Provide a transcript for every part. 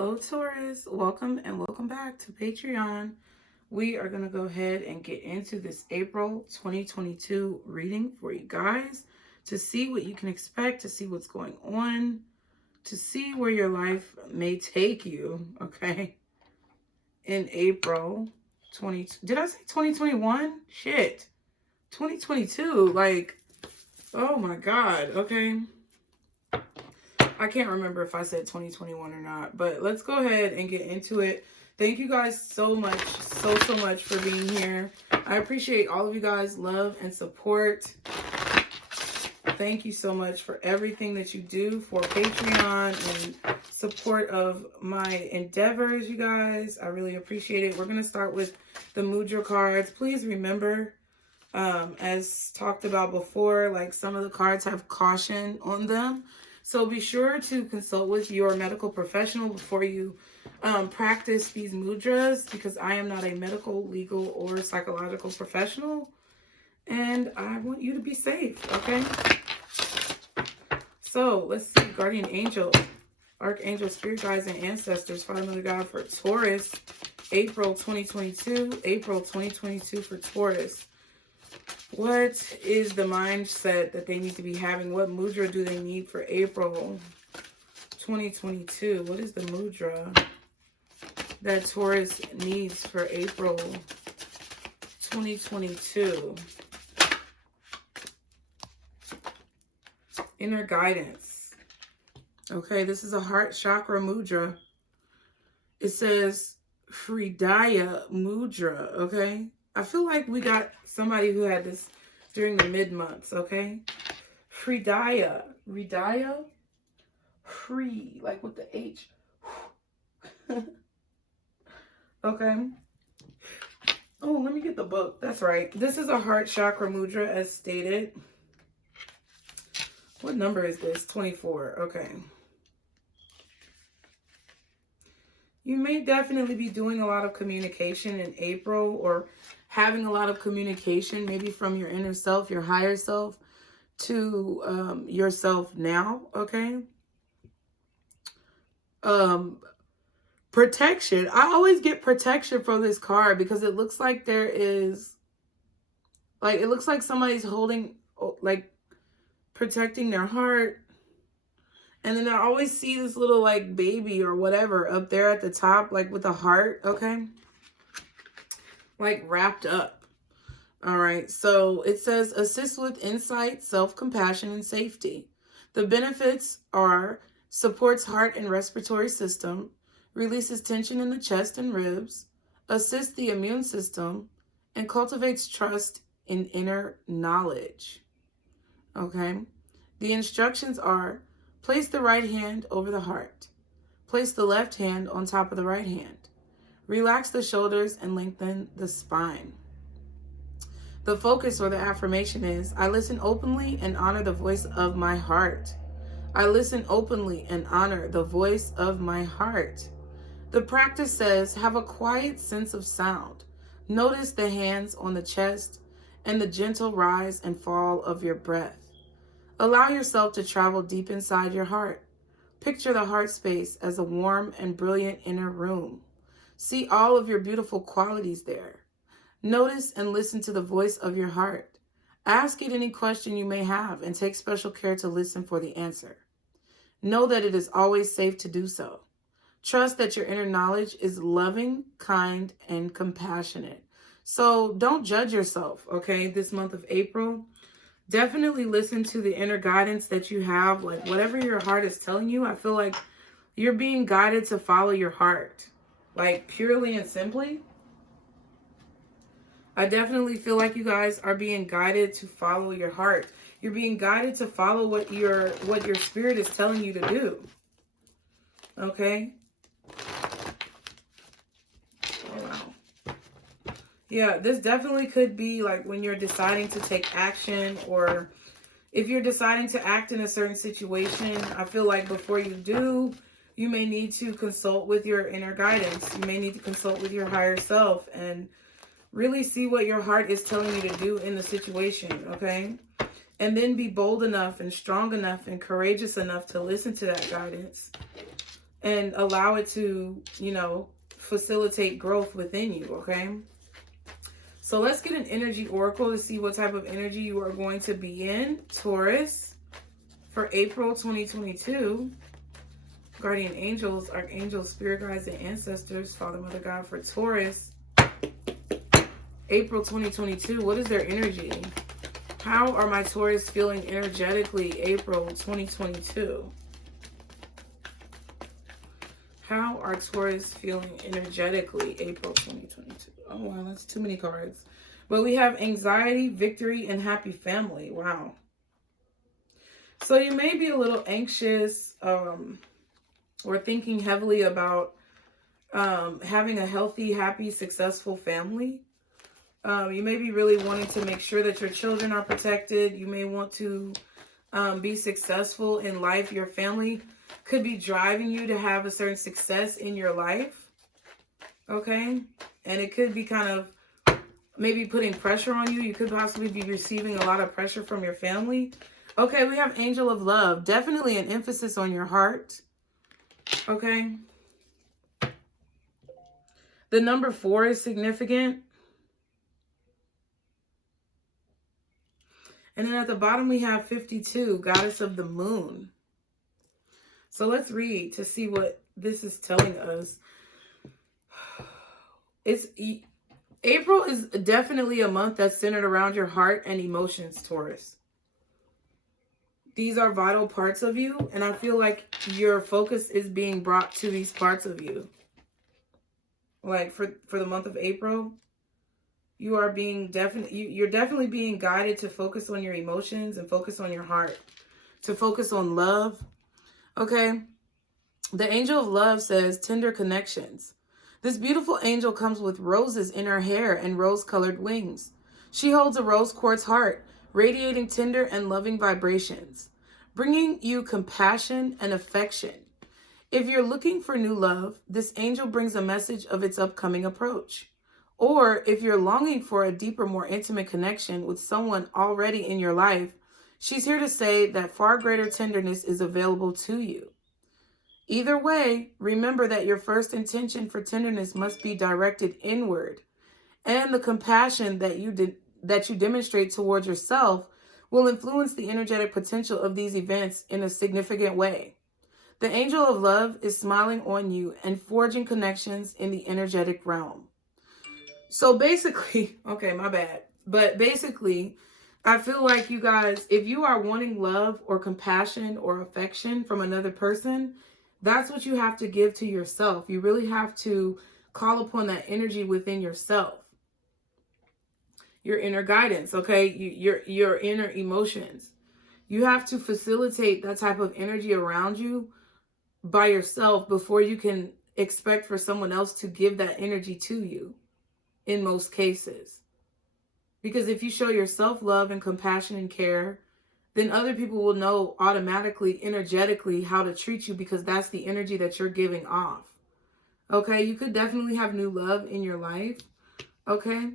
Hello, Taurus. Welcome and welcome back to Patreon. We are going to go ahead and get into this April 2022 reading for you guys to see what you can expect, to see what's going on, to see where your life may take you, okay? In April 20... Did I say 2021? Shit. 2022. Like, oh my God, okay? I can't remember if I said 2021 or not, but let's go ahead and get into it. Thank you guys so much, so much for being here. I appreciate all of you guys' love and support. Thank you so much for everything that you do for Patreon and support of my endeavors, you guys. I really appreciate it. We're going to start with the Mudra cards. Please remember, as talked about before, like some of the cards have caution on them. So be sure to consult with your medical professional before you practice these mudras, because I am not a medical, legal, or psychological professional. And I want you to be safe, okay? So let's see. Guardian Angel, Archangel, Spirit Guides, and Ancestors, Father, Mother, God for Taurus, April 2022. April 2022 for Taurus. What is the mindset that they need to be having? What mudra do they need for April 2022? What is the mudra that Taurus needs for April 2022? Inner guidance. Okay, this is a heart chakra mudra. It says Hridaya mudra, okay? I feel like we got somebody who had this during the mid-months, okay? Hridaya. Hridaya? Hri, like with the H. Okay. Oh, let me get the book. That's right. This is a heart chakra mudra as stated. What number is this? 24. Okay. You may definitely be doing a lot of communication in April, or having a lot of communication, maybe from your inner self, your higher self, to yourself now, okay? Protection. I always get protection from this card because it looks like there is, like, it looks like somebody's holding, like, protecting their heart. And then I always see this little, like, baby or whatever up there at the top, like, with a heart, okay? Like, wrapped up. All right. So it says, assist with insight, self-compassion, and safety. The benefits are supports heart and respiratory system, releases tension in the chest and ribs, assists the immune system, and cultivates trust in inner knowledge. Okay. The instructions are: place the right hand over the heart. Place the left hand on top of the right hand. Relax the shoulders and lengthen the spine. The focus or the affirmation is: I listen openly and honor the voice of my heart. I listen openly and honor the voice of my heart. The practice says, have a quiet sense of sound. Notice the hands on the chest and the gentle rise and fall of your breath. Allow yourself to travel deep inside your heart. Picture the heart space as a warm and brilliant inner room. See all of your beautiful qualities there. Notice and listen to the voice of your heart. Ask it any question you may have and take special care to listen for the answer. Know that it is always safe to do so. Trust that your inner knowledge is loving, kind, and compassionate. So don't judge yourself, okay, this month of April. Definitely listen to the inner guidance that you have. Like, whatever your heart is telling you, I feel like you're being guided to follow your heart. Like, purely and simply. I definitely feel like you guys are being guided to follow your heart. You're being guided to follow what your spirit is telling you to do. Okay? Oh, wow. Yeah, this definitely could be like when you're deciding to take action, or if you're deciding to act in a certain situation. I feel like before you do, you may need to consult with your inner guidance. You may need to consult with your higher self and really see what your heart is telling you to do in the situation, okay? And then be bold enough and strong enough and courageous enough to listen to that guidance. and allow it to, facilitate growth within you, okay? So let's get an energy oracle to see what type of energy you are going to be in, Taurus, for April 2022. Guardian angels, archangels, spirit guides, and ancestors, Father, Mother, God, for Taurus, April 2022. What is their energy? How are my Taurus feeling energetically April 2022? How are Taurus feeling energetically April 2022? Oh, wow, that's too many cards. But we have anxiety, victory, and happy family. Wow. So you may be a little anxious or thinking heavily about having a healthy, happy, successful family. You may be really wanting to make sure that your children are protected. You may want to be successful in life. Your family could be driving you to have a certain success in your life. Okay? And it could be kind of maybe putting pressure on you. You could possibly be receiving a lot of pressure from your family. Okay, we have Angel of Love. Definitely an emphasis on your heart. Okay? The number 4 is significant. And then at the bottom we have 52, Goddess of the Moon. So let's read to see what this is telling us. April is definitely a month that's centered around your heart and emotions, Taurus. These are vital parts of you, and I feel like your focus is being brought to these parts of you. Like for the month of April, you're definitely being guided to focus on your emotions and focus on your heart, to focus on love. Okay? The Angel of Love says tender connections. This beautiful angel comes with roses in her hair and rose-colored wings. She holds a rose quartz heart, radiating tender and loving vibrations, bringing you compassion and affection. If you're looking for new love, this angel brings a message of its upcoming approach. Or if you're longing for a deeper, more intimate connection with someone already in your life, she's here to say that far greater tenderness is available to you. Either way, remember that your first intention for tenderness must be directed inward, and the compassion that you demonstrate towards yourself will influence the energetic potential of these events in a significant way. The Angel of Love is smiling on you and forging connections in the energetic realm. So basically, okay, my bad. But basically, I feel like you guys, if you are wanting love or compassion or affection from another person, that's what you have to give to yourself. You really have to call upon that energy within yourself. Your inner guidance, okay? Your inner emotions. You have to facilitate that type of energy around you by yourself before you can expect for someone else to give that energy to you. In most cases. Because if you show yourself love and compassion and care, then other people will know automatically, energetically, how to treat you because that's the energy that you're giving off. Okay? You could definitely have new love in your life. Okay?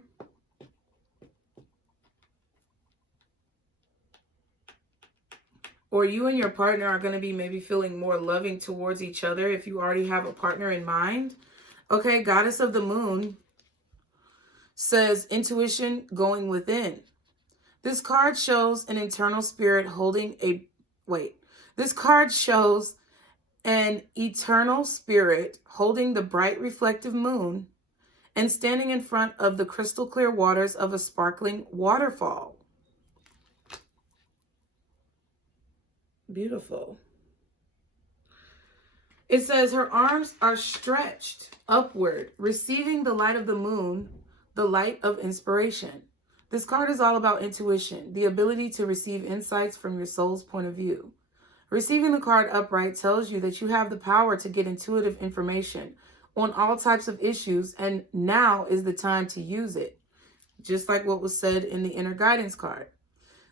Or you and your partner are going to be maybe feeling more loving towards each other if you already have a partner in mind. Okay? Goddess of the Moon says intuition going within. This card shows an internal spirit holding This card shows an eternal spirit holding the bright reflective moon and standing in front of the crystal clear waters of a sparkling waterfall. Beautiful. It says her arms are stretched upward, receiving the light of the moon, the light of inspiration. This card is all about intuition, the ability to receive insights from your soul's point of view. Receiving the card upright tells you that you have the power to get intuitive information on all types of issues, and now is the time to use it, just like what was said in the inner guidance card.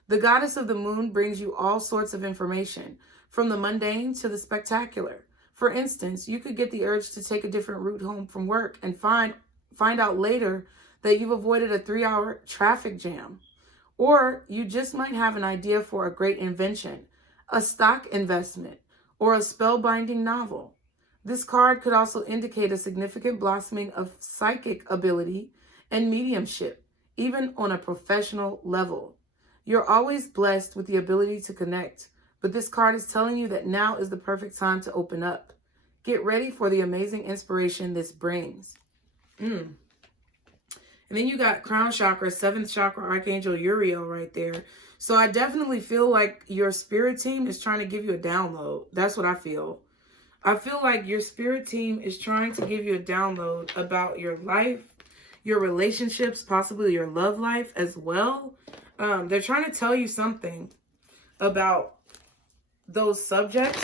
The Goddess of the Moon brings you all sorts of information, from the mundane to the spectacular. For instance, you could get the urge to take a different route home from work and find out later that you've avoided a 3-hour traffic jam. Or you just might have an idea for a great invention, a stock investment, or a spellbinding novel. This card could also indicate a significant blossoming of psychic ability and mediumship, even on a professional level. You're always blessed with the ability to connect, but this card is telling you that now is the perfect time to open up. Get ready for the amazing inspiration this brings. And then you got crown chakra, 7th chakra, Archangel Uriel right there. So I definitely feel like your spirit team is trying to give you a download. That's what I feel. I feel like your spirit team is trying to give you a download about your life, your relationships, possibly your love life as well. They're trying to tell you something about those subjects.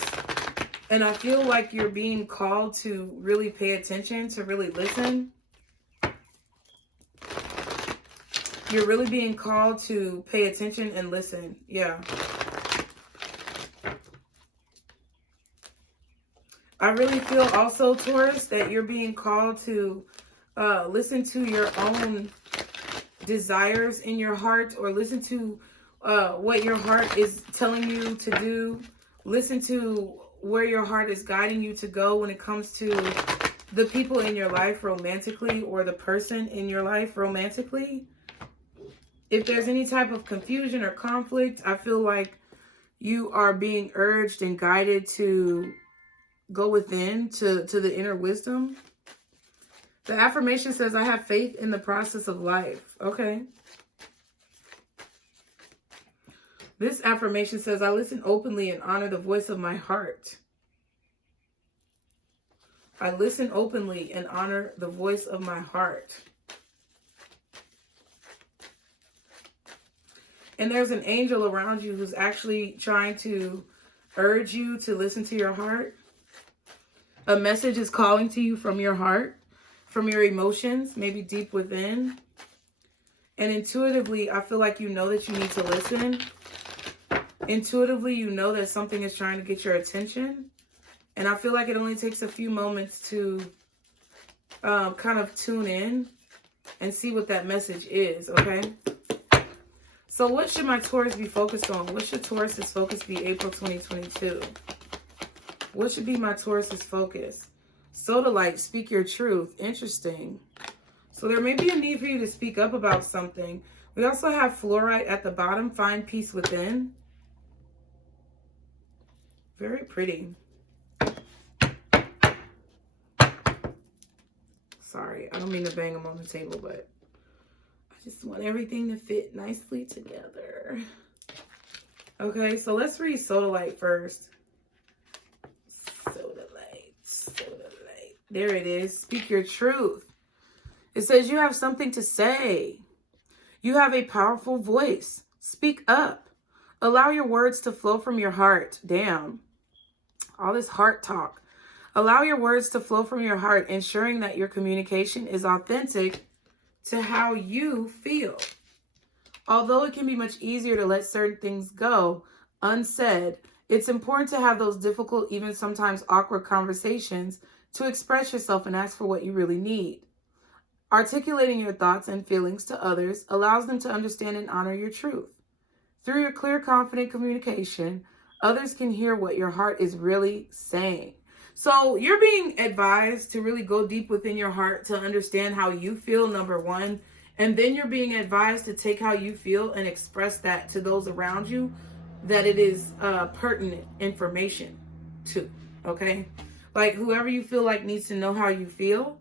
And I feel like you're being called to really pay attention, to really listen. You're really being called to pay attention and listen. Yeah. I really feel also, Taurus, that you're being called to listen to your own desires in your heart, or listen to what your heart is telling you to do. Listen to where your heart is guiding you to go when it comes to the people in your life romantically, or the person in your life romantically. If there's any type of confusion or conflict, I feel like you are being urged and guided to go within to the inner wisdom. The affirmation says, I have faith in the process of life. Okay. This affirmation says, I listen openly and honor the voice of my heart. I listen openly and honor the voice of my heart. And there's an angel around you who's actually trying to urge you to listen to your heart. A message is calling to you from your heart, from your emotions, maybe deep within. And intuitively, I feel like you know that you need to listen. Intuitively, you know that something is trying to get your attention. And I feel like it only takes a few moments to kind of tune in and see what that message is, okay? So what should my Taurus be focused on? What should Taurus's focus be April 2022? What should be my Taurus's focus? Sodalite, speak your truth. Interesting. So there may be a need for you to speak up about something. We also have fluorite at the bottom. Find peace within. Very pretty. Sorry, I don't mean to bang them on the table, but I just want everything to fit nicely together. Okay, so let's read Sodalite first. Sodalite. There it is. Speak your truth. It says you have something to say. You have a powerful voice. Speak up. Allow your words to flow from your heart. Damn. All this heart talk. Allow your words to flow from your heart, ensuring that your communication is authentic to how you feel. Although it can be much easier to let certain things go unsaid, it's important to have those difficult, even sometimes awkward conversations to express yourself and ask for what you really need. Articulating your thoughts and feelings to others allows them to understand and honor your truth. Through your clear, confident communication, others can hear what your heart is really saying. So you're being advised to really go deep within your heart to understand how you feel, number one. And then you're being advised to take how you feel and express that to those around you, that it is pertinent information to, okay? Like whoever you feel like needs to know how you feel,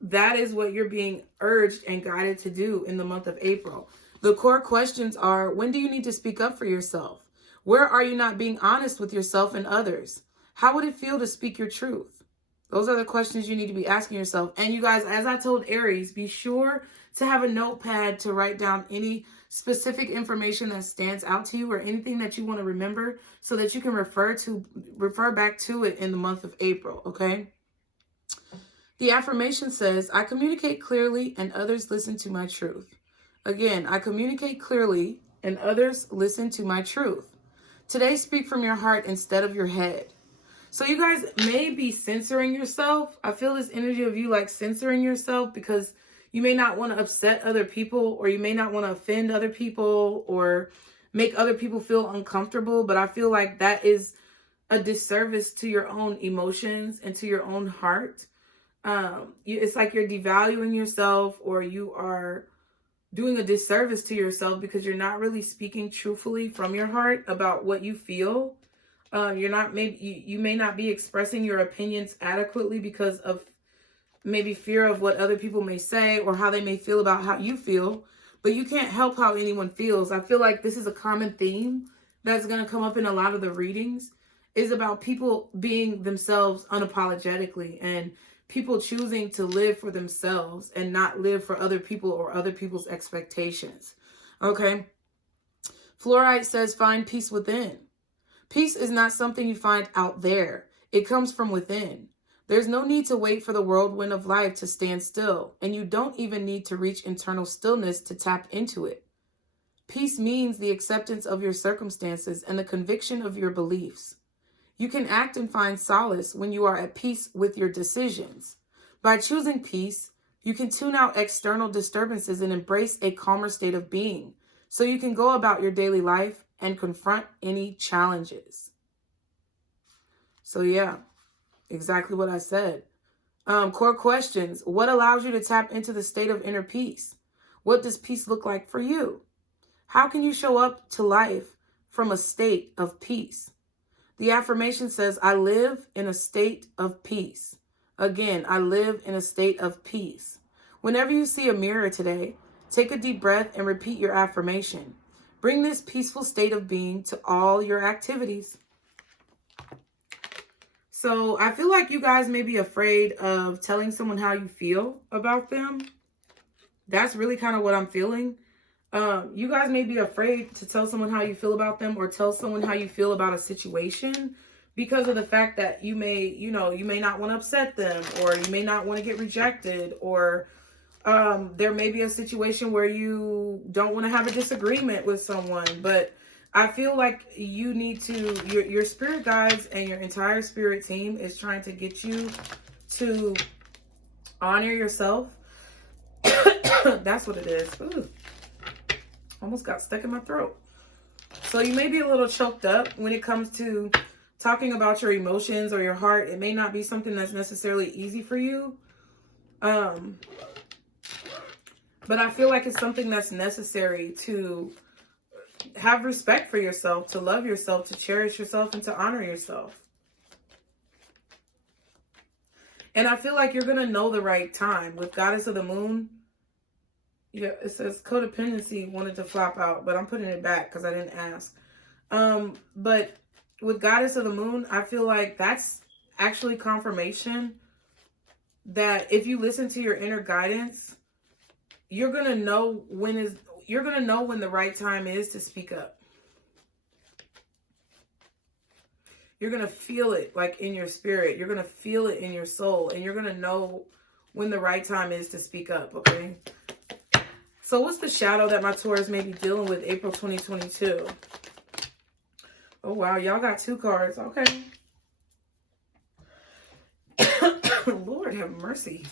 that is what you're being urged and guided to do in the month of April. The core questions are, when do you need to speak up for yourself? Where are you not being honest with yourself and others? How would it feel to speak your truth? Those are the questions you need to be asking yourself. And you guys, as I told Aries, be sure to have a notepad to write down any specific information that stands out to you or anything that you want to remember so that you can refer back to it in the month of April, okay? The affirmation says, I communicate clearly and others listen to my truth. Again, I communicate clearly and others listen to my truth. Today, speak from your heart instead of your head. So you guys may be censoring yourself. I feel this energy of you like censoring yourself because you may not want to upset other people, or you may not want to offend other people or make other people feel uncomfortable. But I feel like that is a disservice to your own emotions and to your own heart. It's like you're devaluing yourself, or you are doing a disservice to yourself because you're not really speaking truthfully from your heart about what you feel. You may not be expressing your opinions adequately because of maybe fear of what other people may say or how they may feel about how you feel, but you can't help how anyone feels. I feel like this is a common theme that's going to come up in a lot of the readings, is about people being themselves unapologetically, and people choosing to live for themselves and not live for other people or other people's expectations. Okay. Fluorite says, find peace within. Peace is not something you find out there. It comes from within. There's no need to wait for the whirlwind of life to stand still, and you don't even need to reach internal stillness to tap into it. Peace means the acceptance of your circumstances and the conviction of your beliefs. You can act and find solace when you are at peace with your decisions. By choosing peace, you can tune out external disturbances and embrace a calmer state of being, so you can go about your daily life and confront any challenges. So yeah, exactly what I said. Core questions. What allows you to tap into the state of inner peace? What does peace look like for you? How can you show up to life from a state of peace? The affirmation says, I live in a state of peace. Again, I live in a state of peace. Whenever you see a mirror today, take a deep breath and repeat your affirmation. Bring this peaceful state of being to all your activities. So I feel like you guys may be afraid of telling someone how you feel about them. That's really kind of what I'm feeling. You guys may be afraid to tell someone how you feel about them, or tell someone how you feel about a situation, because of the fact that you may not want to upset them, or you may not want to get rejected, or there may be a situation where you don't want to have a disagreement with someone. But I feel like you need to, your spirit guides and your entire spirit team is trying to get you to honor yourself. That's what it is. Ooh. Almost got stuck in my throat. So you may be a little choked up when it comes to talking about your emotions or your heart. It may not be something that's necessarily easy for you. But I feel like it's something that's necessary to have respect for yourself, to love yourself, to cherish yourself, and to honor yourself. And I feel like you're going to know the right time. With Goddess of the Moon, yeah, it says codependency wanted to flop out, but I'm putting it back because I didn't ask. But with Goddess of the Moon, I feel like that's actually confirmation that if you listen to your inner guidance, you're gonna know when the right time is to speak up. You're gonna feel it like in your spirit. You're gonna feel it in your soul, and you're gonna know when the right time is to speak up. Okay. So what's the shadow that my Taurus may be dealing with April 2022? Oh, wow. Y'all got 2 cards. Okay. Lord have mercy.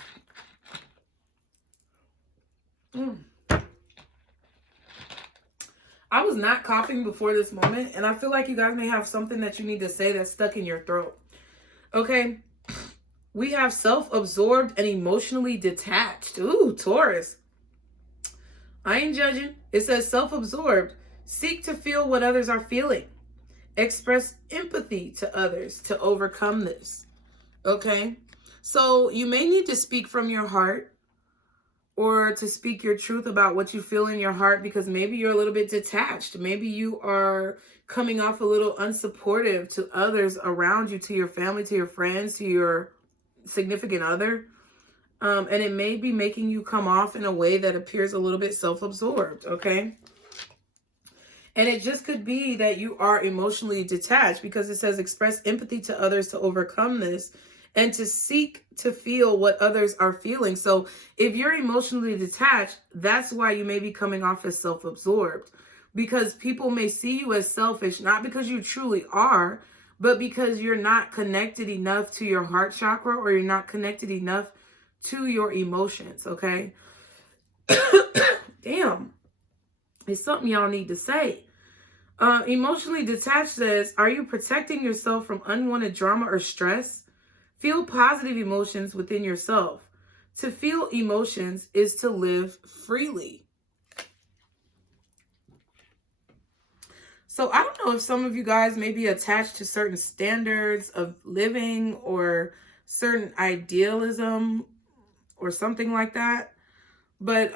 I was not coughing before this moment, and I feel like you guys may have something that you need to say that's stuck in your throat. Okay. We have self-absorbed and emotionally detached. Ooh, Taurus. I ain't judging. It says self-absorbed. Seek to feel what others are feeling. Express empathy to others to overcome this. Okay? So you may need to speak from your heart, or to speak your truth about what you feel in your heart, because maybe you're a little bit detached. Maybe you are coming off a little unsupportive to others around you, to your family, to your friends, to your significant other. And it may be making you come off in a way that appears a little bit self-absorbed, okay? And it just could be that you are emotionally detached, because it says express empathy to others to overcome this, and to seek to feel what others are feeling. So if you're emotionally detached, that's why you may be coming off as self-absorbed, because people may see you as selfish, not because you truly are, but because you're not connected enough to your heart chakra, or you're not connected enough to your emotions, okay? Damn. It's something y'all need to say. Emotionally detached says, are you protecting yourself from unwanted drama or stress? Feel positive emotions within yourself. To feel emotions is to live freely. So I don't know if some of you guys may be attached to certain standards of living or certain idealism or something like that. But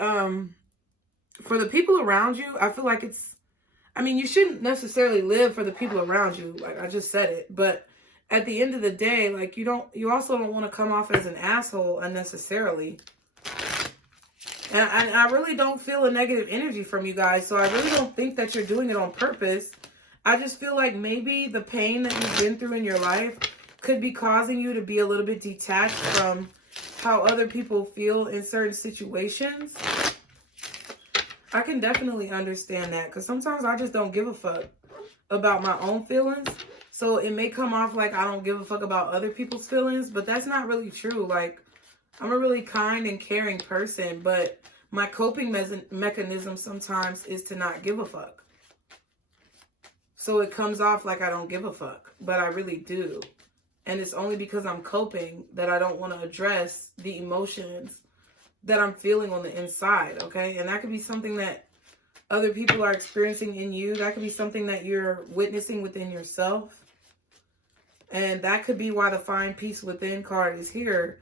for the people around you, I feel like you shouldn't necessarily live for the people around you. Like I just said it. But at the end of the day, like you also don't want to come off as an asshole unnecessarily. And I really don't feel a negative energy from you guys. So I really don't think that you're doing it on purpose. I just feel like maybe the pain that you've been through in your life could be causing you to be a little bit detached from how other people feel in certain situations. I can definitely understand that, because sometimes I just don't give a fuck about my own feelings. So it may come off like I don't give a fuck about other people's feelings, but that's not really true. Like, I'm a really kind and caring person, but my coping mechanism sometimes is to not give a fuck. So it comes off like I don't give a fuck, but I really do. And it's only because I'm coping that I don't want to address the emotions that I'm feeling on the inside, okay? And that could be something that other people are experiencing in you. That could be something that you're witnessing within yourself. And that could be why the Find Peace Within card is here.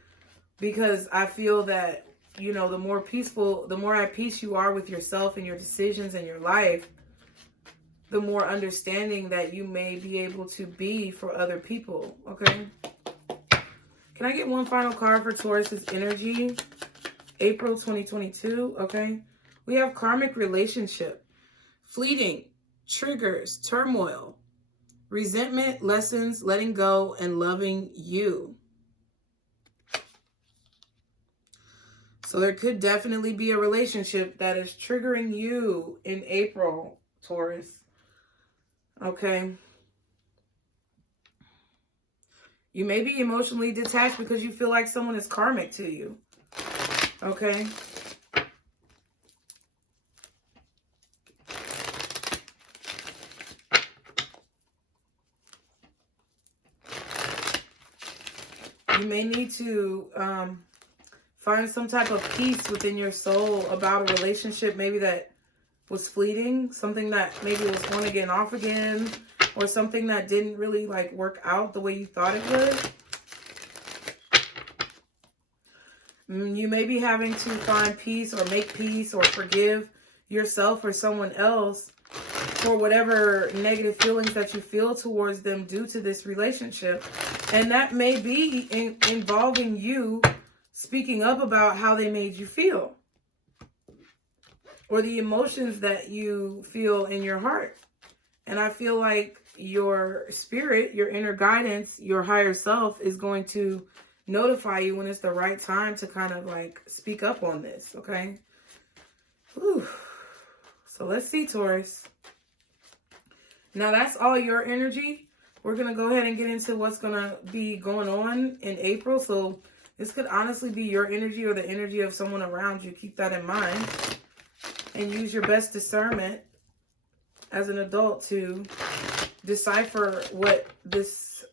Because I feel that, you know, the more at peace you are with yourself and your decisions and your life, the more understanding that you may be able to be for other people, okay? Can I get one final card for Taurus's energy? April 2022, okay? We have karmic relationship, fleeting, triggers, turmoil, resentment, lessons, letting go, and loving you. So there could definitely be a relationship that is triggering you in April, Taurus. Okay. You may be emotionally detached because you feel like someone is karmic to you. Okay. You may need to find some type of peace within your soul about a relationship maybe that was fleeting, something that maybe was on again, off again, or something that didn't really like work out the way you thought it would. You may be having to find peace or make peace or forgive yourself or someone else for whatever negative feelings that you feel towards them due to this relationship. And that may be involving you speaking up about how they made you feel, or the emotions that you feel in your heart. And I feel like your spirit, your inner guidance, your higher self is going to notify you when it's the right time to kind of like speak up on this, okay? Whew. So let's see, Taurus. Now that's all your energy. We're going to go ahead and get into what's going to be going on in April. So this could honestly be your energy or the energy of someone around you. Keep that in mind. And use your best discernment as an adult to decipher what this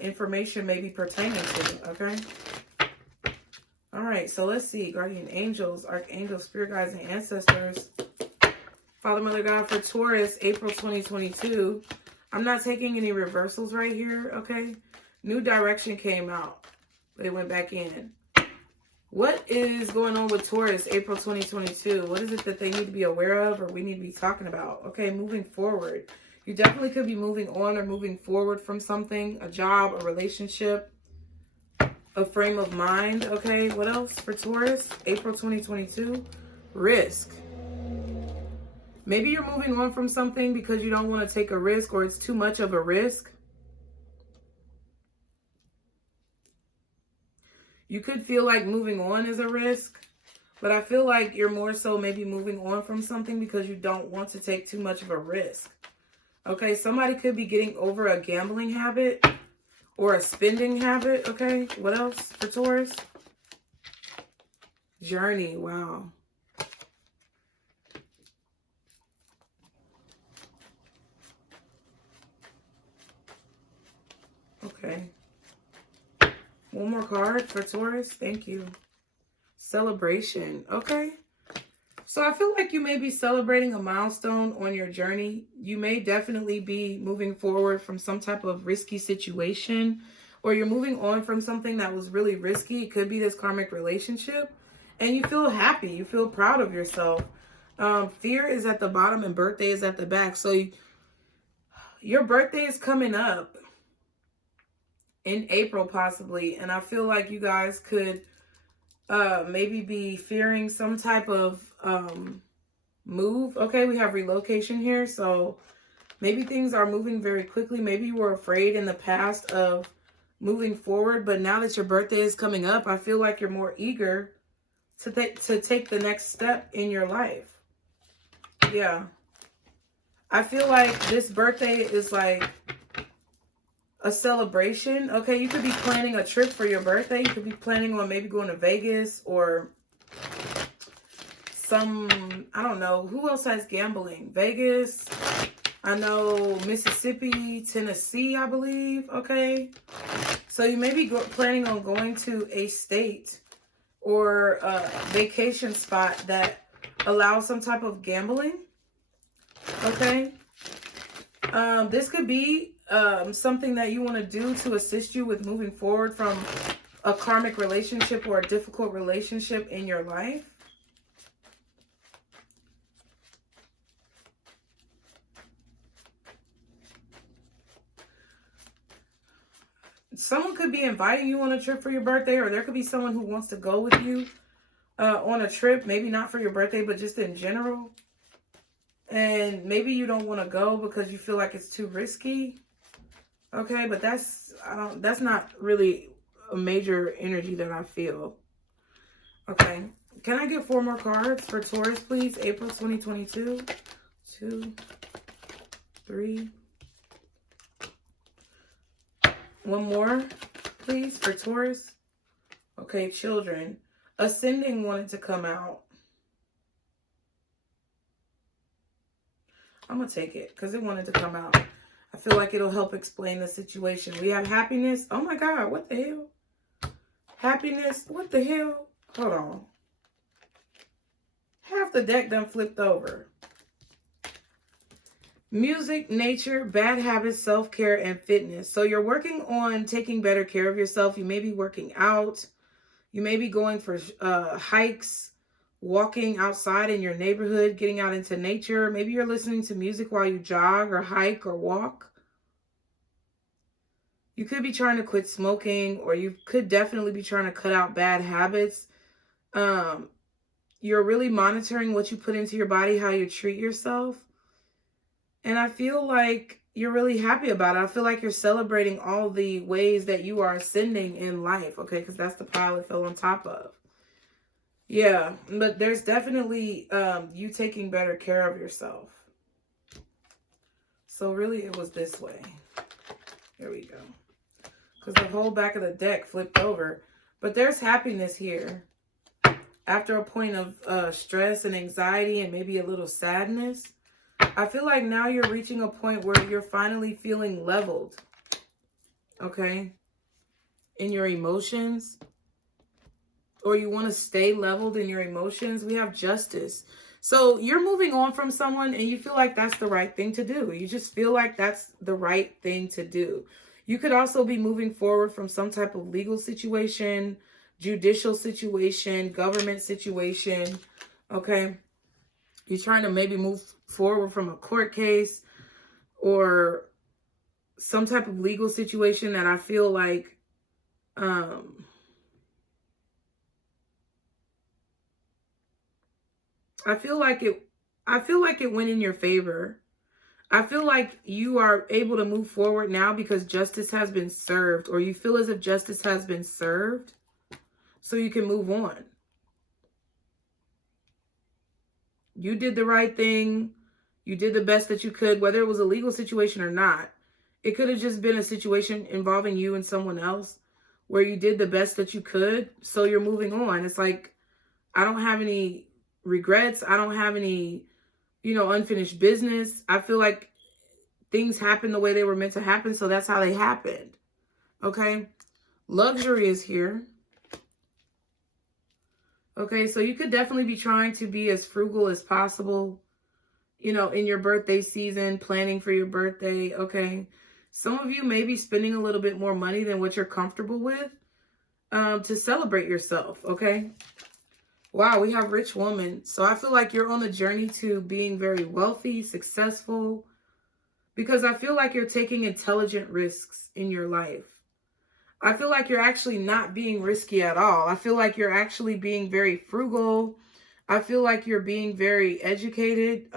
information may be pertaining to, okay? All right, so let's see. Guardian angels, archangels, spirit guides, and ancestors. Father, Mother, God, for Taurus, April 2022. I'm not taking any reversals right here, okay? New direction came out, but it went back in. What is going on with Taurus, April 2022? What is it that they need to be aware of or we need to be talking about? Okay, moving forward. You definitely could be moving on or moving forward from something, a job, a relationship, a frame of mind. Okay, what else for Taurus, April 2022? Risk. Maybe you're moving on from something because you don't want to take a risk or it's too much of a risk. You could feel like moving on is a risk, but I feel like you're more so maybe moving on from something because you don't want to take too much of a risk. Okay, somebody could be getting over a gambling habit or a spending habit. Okay, what else for Taurus? Journey, wow. Okay. One more card for Taurus. Thank you. Celebration. Okay. So I feel like you may be celebrating a milestone on your journey. You may definitely be moving forward from some type of risky situation, or you're moving on from something that was really risky. It could be this karmic relationship, and you feel happy. You feel proud of yourself. Fear is at the bottom and birthday is at the back. So your birthday is coming up in April possibly, and I feel like you guys could maybe be fearing some type of move. Okay, we have relocation here, so maybe things are moving very quickly. Maybe you were afraid in the past of moving forward, but now that your birthday is coming up, I feel like you're more eager to take the next step in your life. Yeah, I feel like this birthday is like a celebration. Okay, you could be planning a trip for your birthday. You could be planning on maybe going to Vegas or I don't know, who else has gambling? Vegas, I know Mississippi, Tennessee, I believe. Okay, so you may be planning on going to a state or a vacation spot that allows some type of gambling. Okay, this could be something that you want to do to assist you with moving forward from a karmic relationship or a difficult relationship in your life. Someone could be inviting you on a trip for your birthday, or there could be someone who wants to go with you on a trip, maybe not for your birthday, but just in general. And maybe you don't want to go because you feel like it's too risky. Okay, but that's not really a major energy that I feel. Okay, can I get 4 more cards for Taurus, please? April 2022. 2, 3. One more, please, for Taurus. Okay, children. Ascending wanted to come out. I'm going to take it because it wanted to come out. I feel like it'll help explain the situation. We have happiness. Oh my God, what the hell? Happiness, what the hell? Hold on. Half the deck done flipped over. Music, nature, bad habits, self-care, and fitness. So you're working on taking better care of yourself. You may be working out. You may be going for hikes, walking outside in your neighborhood, getting out into nature. Maybe you're listening to music while you jog or hike or walk. You could be trying to quit smoking, or you could definitely be trying to cut out bad habits. You're really monitoring what you put into your body, how you treat yourself. And I feel like you're really happy about it. I feel like you're celebrating all the ways that you are ascending in life, okay? Because that's the pile it fell on top of. Yeah, but there's definitely you taking better care of yourself. So really it was this way. Here we go. Because the whole back of the deck flipped over. But there's happiness here. After a point of stress and anxiety and maybe a little sadness, I feel like now you're reaching a point where you're finally feeling leveled, okay, in your emotions, or you want to stay leveled in your emotions. We have justice. So you're moving on from someone and you feel like that's the right thing to do. You just feel like that's the right thing to do. You could also be moving forward from some type of legal situation, judicial situation, government situation, okay? You're trying to maybe move forward from a court case or some type of legal situation that I feel like I feel like it went in your favor. I feel like you are able to move forward now because justice has been served, or you feel as if justice has been served so you can move on. You did the right thing. You did the best that you could, whether it was a legal situation or not. It could have just been a situation involving you and someone else where you did the best that you could. So you're moving on. It's like, I don't have any regrets. I don't have any, unfinished business. I feel like things happened the way they were meant to happen. So that's how they happened. Okay. Luxury is here. Okay, so you could definitely be trying to be as frugal as possible, you know, in your birthday season, planning for your birthday. Okay. Some of you may be spending a little bit more money than what you're comfortable with to celebrate yourself. Okay. Wow, we have rich woman. So I feel like you're on the journey to being very wealthy, successful, because I feel like you're taking intelligent risks in your life. I feel like you're actually not being risky at all. I feel like you're actually being very frugal. I feel like you're being very educated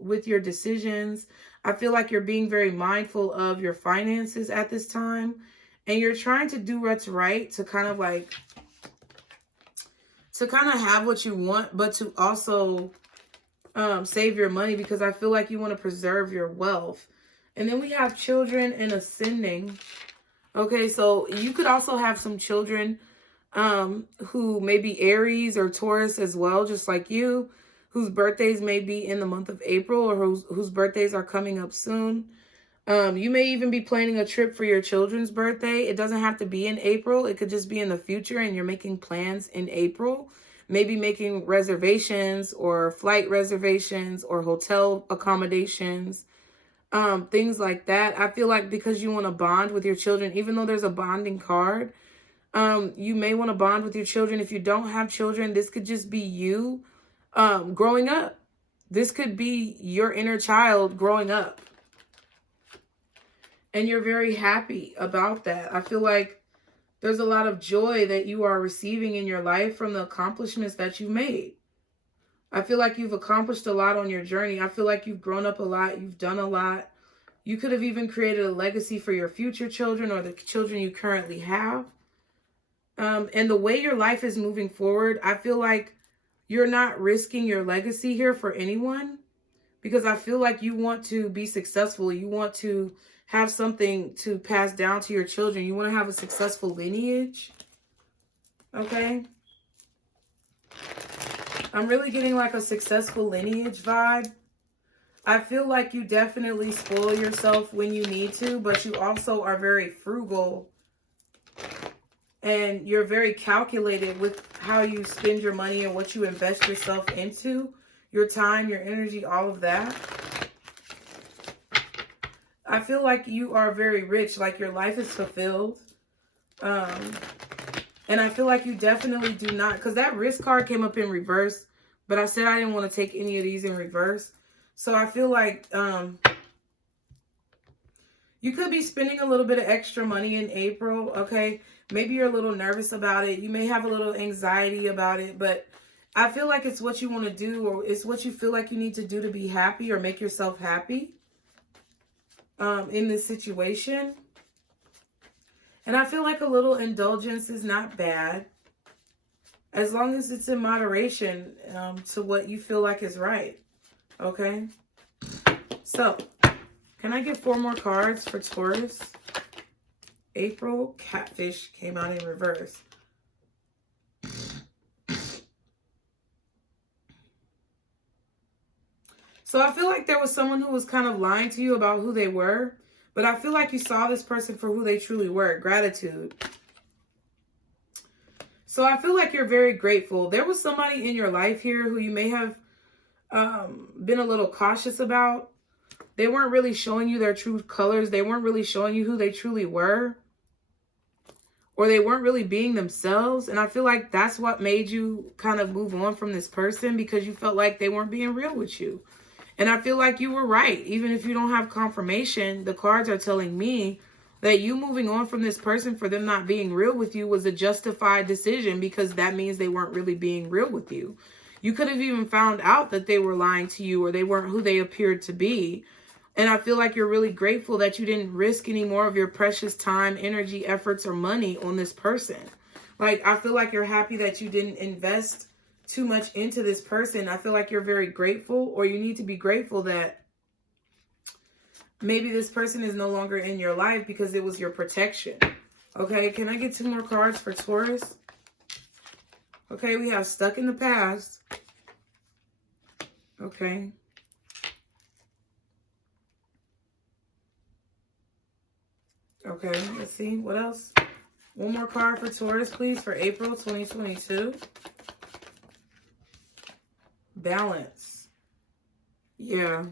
with your decisions. I feel like you're being very mindful of your finances at this time. And you're trying to do what's right to kind of like, to kind of have what you want, but to also save your money, because I feel like you want to preserve your wealth. And then we have children and ascending. Okay, so you could also have some children who may be Aries or Taurus as well, just like you, whose birthdays may be in the month of April, or whose birthdays are coming up soon. You may even be planning a trip for your children's birthday. It doesn't have to be in April. It could just be in the future, and you're making plans in April. Maybe making reservations or flight reservations or hotel accommodations. Things like that. I feel like because you want to bond with your children, even though there's a bonding card, you may want to bond with your children. If you don't have children, this could just be you growing up. This could be your inner child growing up. And you're very happy about that. I feel like there's a lot of joy that you are receiving in your life from the accomplishments that you've made. I feel like you've accomplished a lot on your journey. I feel like you've grown up a lot. You've done a lot. You could have even created a legacy for your future children or the children you currently have. And the way your life is moving forward, I feel like you're not risking your legacy here for anyone, because I feel like you want to be successful. You want to have something to pass down to your children. You want to have a successful lineage. Okay. I'm really getting like a successful lineage vibe. I feel like you definitely spoil yourself when you need to, but you also are very frugal. And you're very calculated with how you spend your money and what you invest yourself into. Your time, your energy, all of that. I feel like you are very rich, like your life is fulfilled. And I feel like you definitely do not, because that risk card came up in reverse, but I said I didn't want to take any of these in reverse. So I feel like you could be spending a little bit of extra money in April, okay? Maybe you're a little nervous about it. You may have a little anxiety about it, but I feel like it's what you want to do, or it's what you feel like you need to do to be happy or make yourself happy in this situation. And I feel like a little indulgence is not bad, as long as it's in moderation to what you feel like is right. Okay? So, can I get 4 more cards for Taurus? April, Catfish came out in reverse. So I feel like there was someone who was kind of lying to you about who they were, but I feel like you saw this person for who they truly were. Gratitude. So I feel like you're very grateful. There was somebody in your life here who you may have been a little cautious about. They weren't really showing you their true colors. They weren't really showing you who they truly were. Or they weren't really being themselves. And I feel like that's what made you kind of move on from this person, because you felt like they weren't being real with you. And I feel like you were right. Even if you don't have confirmation, the cards are telling me that you moving on from this person for them not being real with you was a justified decision, because that means they weren't really being real with you. You could have even found out that they were lying to you, or they weren't who they appeared to be. And I feel like you're really grateful that you didn't risk any more of your precious time, energy, efforts, or money on this person. Like, I feel like you're happy that you didn't invest too much into this person. I feel like you're very grateful, or you need to be grateful that maybe this person is no longer in your life because it was your protection. Okay, can I get 2 more cards for Taurus? Okay, we have stuck in the past. Okay. Okay, let's see. What else? One more card for Taurus, please, for April 2022. Balance. Yeah.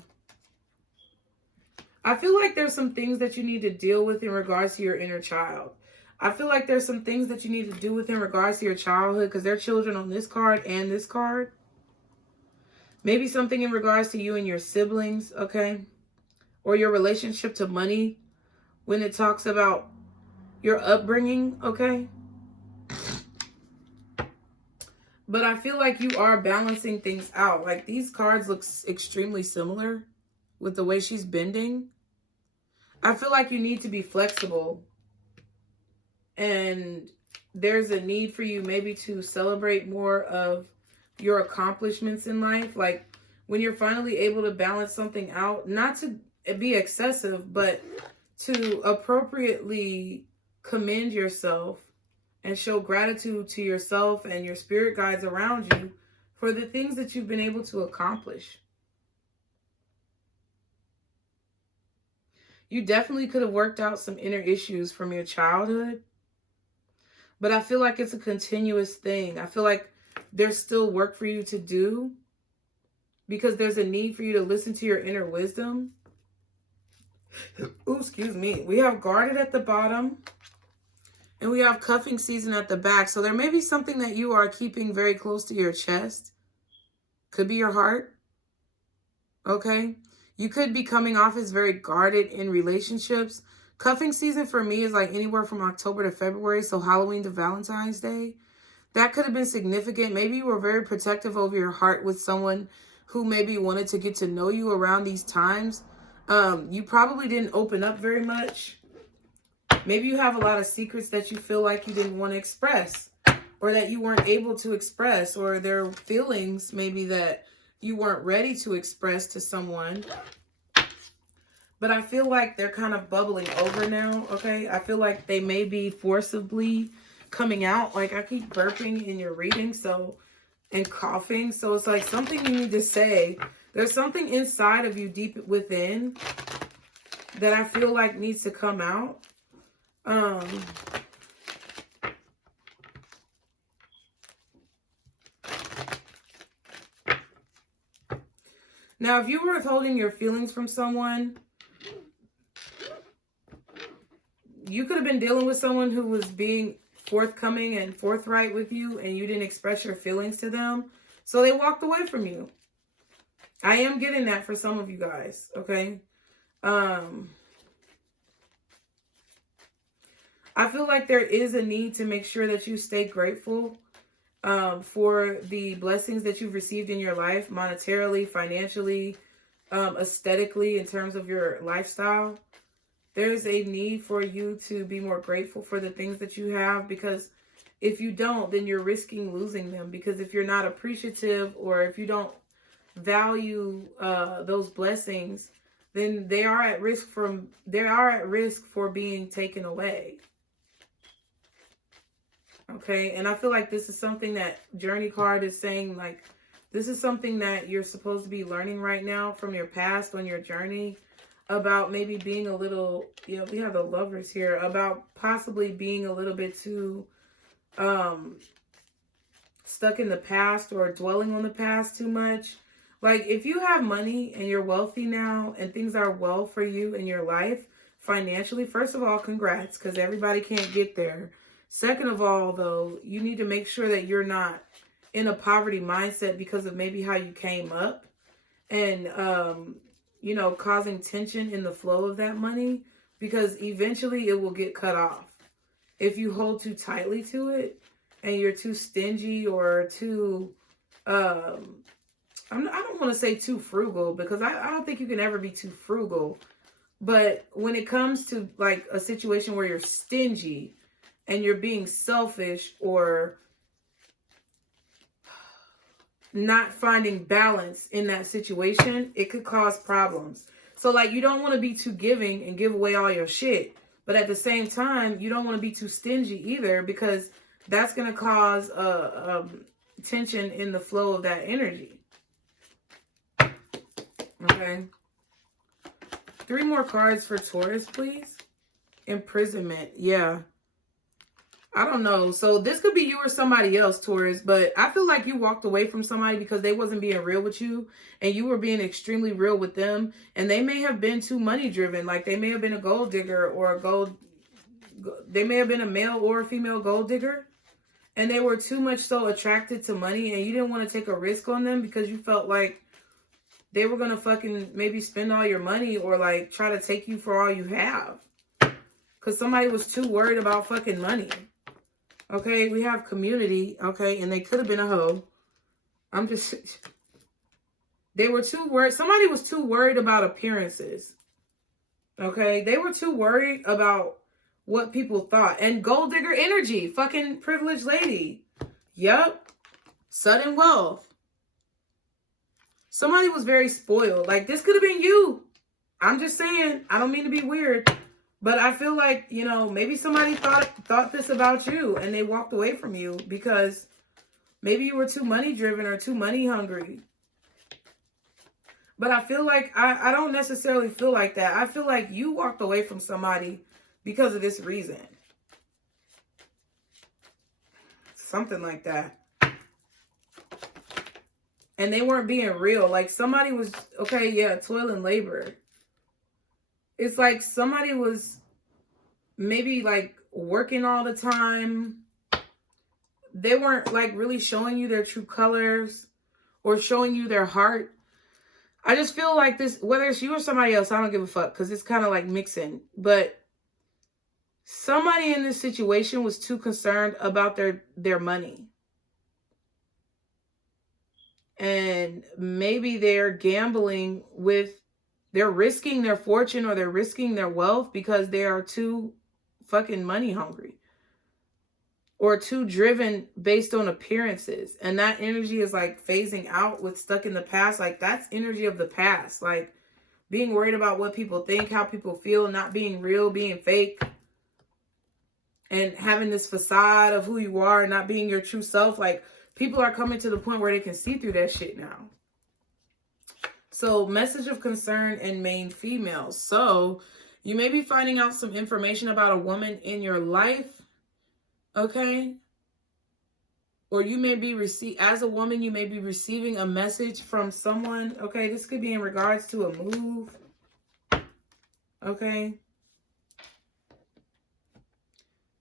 I feel like there's some things that you need to deal with in regards to your inner child. I feel like there's some things that you need to do with in regards to your childhood, because there are children on this card and this card. Maybe something in regards to you and your siblings, okay? Or your relationship to money when it talks about your upbringing, okay? But I feel like you are balancing things out. Like, these cards look extremely similar with the way she's bending. I feel like you need to be flexible. And there's a need for you maybe to celebrate more of your accomplishments in life. Like, when you're finally able to balance something out, not to be excessive, but to appropriately commend yourself and show gratitude to yourself and your spirit guides around you for the things that you've been able to accomplish. You definitely could have worked out some inner issues from your childhood, but I feel like it's a continuous thing. I feel like there's still work for you to do because there's a need for you to listen to your inner wisdom. Ooh, excuse me. We have guarded at the bottom. And we have cuffing season at the back. So there may be something that you are keeping very close to your chest. Could be your heart. Okay. You could be coming off as very guarded in relationships. Cuffing season for me is like anywhere from October to February. So Halloween to Valentine's Day. That could have been significant. Maybe you were very protective over your heart with someone who maybe wanted to get to know you around these times. You probably didn't open up very much. Maybe you have a lot of secrets that you feel like you didn't want to express, or that you weren't able to express, or there are feelings maybe that you weren't ready to express to someone. But I feel like they're kind of bubbling over now, okay? I feel like they may be forcibly coming out. Like, I keep burping in your reading, and coughing. So it's like something you need to say. There's something inside of you deep within that I feel like needs to come out. Now, if you were withholding your feelings from someone, you could have been dealing with someone who was being forthcoming and forthright with you, and you didn't express your feelings to them. So they walked away from you. I am getting that for some of you guys, okay? I feel like there is a need to make sure that you stay grateful for the blessings that you've received in your life, monetarily, financially, aesthetically, in terms of your lifestyle. There's a need for you to be more grateful for the things that you have, because if you don't, then you're risking losing them. Because if you're not appreciative, or if you don't value those blessings, then they are at risk for being taken away. Okay, and I feel like this is something that Journey card is saying, like, this is something that you're supposed to be learning right now from your past on your journey, about maybe being a little, we have the Lovers here, about possibly being a little bit too stuck in the past, or dwelling on the past too much. Like, if you have money and you're wealthy now and things are well for you in your life financially, first of all, congrats, because everybody can't get there. Second of all, though, you need to make sure that you're not in a poverty mindset because of maybe how you came up, and, causing tension in the flow of that money, because eventually it will get cut off. If you hold too tightly to it and you're too stingy, or too, I don't want to say too frugal, because I don't think you can ever be too frugal. But when it comes to like a situation where you're stingy and you're being selfish, or not finding balance in that situation, it could cause problems. So like, you don't want to be too giving and give away all your shit. But at the same time, you don't want to be too stingy either, because that's going to cause tension in the flow of that energy. Okay. 3 more cards for Taurus, please. Imprisonment. Yeah. I don't know. So this could be you or somebody else, Taurus, but I feel like you walked away from somebody because they wasn't being real with you and you were being extremely real with them. And they may have been too money driven. Like they may have been a gold digger or they may have been a male or a female gold digger. And they were too much so attracted to money and you didn't want to take a risk on them because you felt like they were going to fucking maybe spend all your money or like try to take you for all you have. Because somebody was too worried about fucking money. Okay, we have community, okay, and they could have been a hoe. They were too worried. Somebody was too worried about appearances. Okay, they were too worried about what people thought. And gold digger energy, fucking privileged lady. Yep, sudden wealth. Somebody was very spoiled. Like, this could have been you. I'm just saying, I don't mean to be weird. But I feel like, you know, maybe somebody thought this about you and they walked away from you because maybe you were too money driven or too money hungry. But I feel like, I don't necessarily feel like that. I feel like you walked away from somebody because of this reason. Something like that. And they weren't being real. Like somebody was, okay, yeah, toil and labor. It's like somebody was maybe like working all the time. They weren't like really showing you their true colors or showing you their heart. I just feel like this, whether it's you or somebody else, I don't give a fuck because it's kind of like mixing. But somebody in this situation was too concerned about their money. And maybe they're gambling with, they're risking their fortune or they're risking their wealth because they are too fucking money hungry or too driven based on appearances. And that energy is like phasing out with stuck in the past. Like that's energy of the past. Like being worried about what people think, how people feel, not being real, being fake. And having this facade of who you are and not being your true self. Like people are coming to the point where they can see through that shit now. So message of concern and main female. So you may be finding out some information about a woman in your life. Okay. Or you may be as a woman, you may be receiving a message from someone. Okay. This could be in regards to a move. Okay.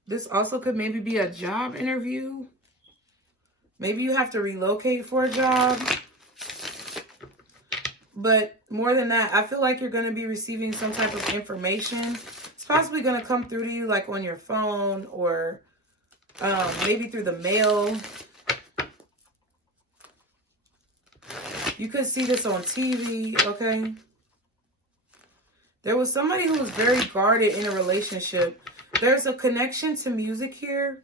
This also could maybe be a job interview. Maybe you have to relocate for a job. But more than that, I feel like you're going to be receiving some type of information. It's possibly going to come through to you like on your phone or maybe through the mail. You could see this on TV, okay? There was somebody who was very guarded in a relationship. There's a connection to music here.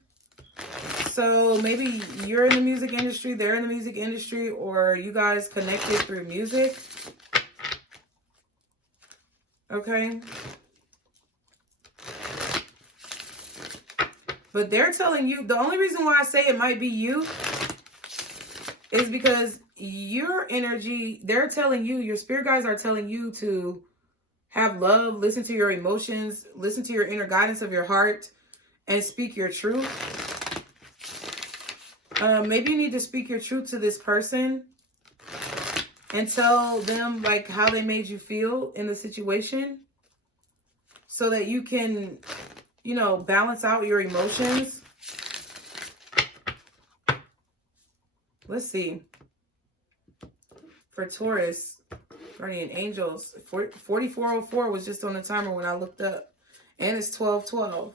So maybe you're in the music industry, they're in the music industry, or you guys connected through music. Okay. But they're telling you, the only reason why I say it might be you is because your energy, they're telling you, your spirit guides are telling you to have love, listen to your emotions, listen to your inner guidance of your heart, and speak your truth. Maybe you need to speak your truth to this person and tell them like how they made you feel in the situation so that you can, you know, balance out your emotions. Let's see. For Taurus, guardian angels, 4404 was just on the timer when I looked up. And it's 1212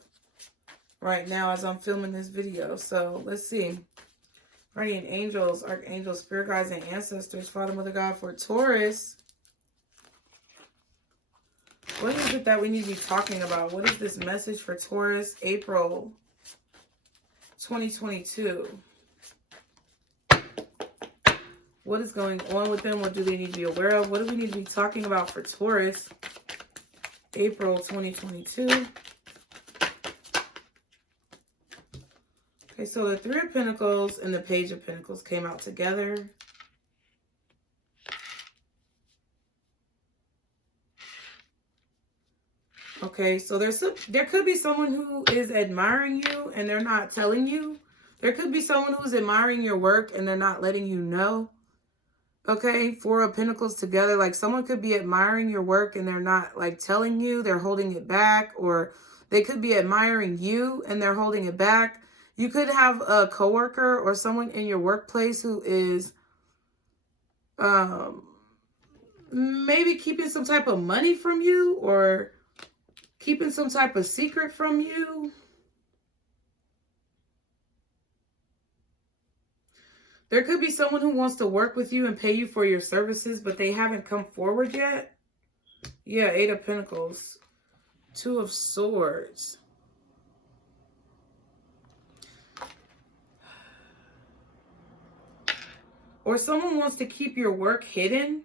right now as I'm filming this video. So let's see. Guardian angels, archangels, spirit guides, and ancestors, Father, Mother, God, for Taurus. What is it that we need to be talking about? What is this message for Taurus, April 2022? What is going on with them? What do they need to be aware of? What do we need to be talking about for Taurus, April 2022? Okay, so the Three of Pentacles and the Page of Pentacles came out together. Okay, so there could be someone who is admiring you and they're not telling you. There could be someone who's admiring your work and they're not letting you know. Okay, Four of Pentacles together. Like someone could be admiring your work and they're not like telling you. They're holding it back. Or they could be admiring you and they're holding it back. You could have a coworker or someone in your workplace who is maybe keeping some type of money from you or keeping some type of secret from you. There could be someone who wants to work with you and pay you for your services, but they haven't come forward yet. Yeah, Eight of Pentacles. Two of Swords. Or someone wants to keep your work hidden.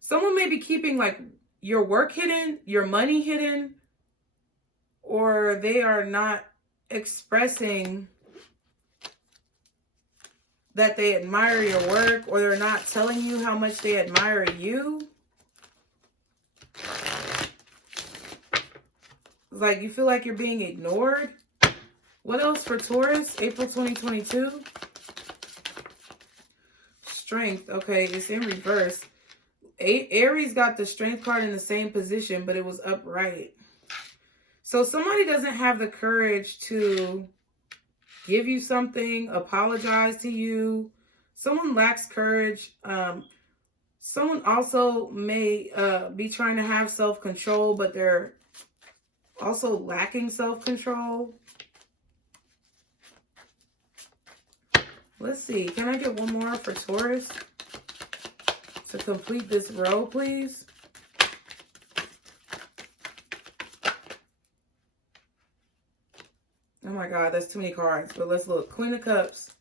Someone may be keeping like your work hidden, your money hidden, or they are not expressing that they admire your work, or they're not telling you how much they admire you. It's like you feel like you're being ignored. What else for Taurus? April 2022. Strength. Okay, it's in reverse. Aries got the Strength card in the same position, but it was upright. So somebody doesn't have the courage to give you something, apologize to you. Someone lacks courage. Someone also may be trying to have self-control, but they're also lacking self-control. Let's see. Can I get one more for Taurus to complete this row, please? Oh my God, that's too many cards. But let's look. Queen of Cups,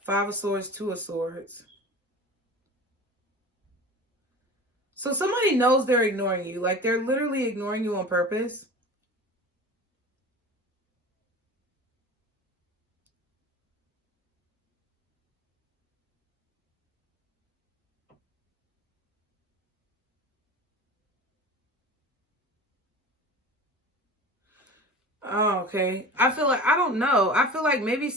Five of Swords, Two of Swords. So somebody knows they're ignoring you. Like they're literally ignoring you on purpose. Oh, okay. I feel like, I don't know. I feel like maybe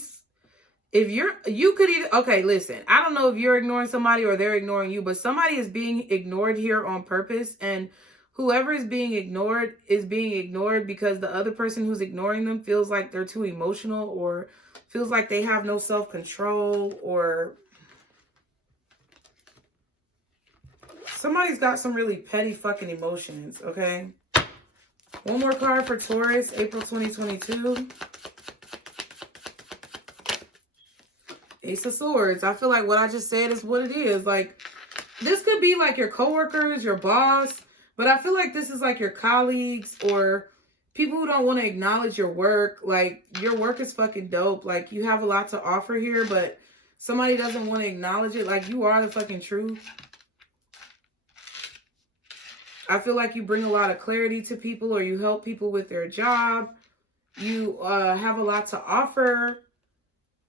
if you could either, okay, listen, I don't know if you're ignoring somebody or they're ignoring you, but somebody is being ignored here on purpose. And whoever is being ignored because the other person who's ignoring them feels like they're too emotional or feels like they have no self-control, or somebody's got some really petty fucking emotions, okay? One more card for Taurus, April 2022. Ace of Swords. I feel like what I just said is what it is. Like, this could be like your coworkers, your boss, but I feel like this is like your colleagues or people who don't want to acknowledge your work. Like, your work is fucking dope. Like, you have a lot to offer here, but somebody doesn't want to acknowledge it. Like, you are the fucking truth. I feel like you bring a lot of clarity to people, or you help people with their job. You have a lot to offer,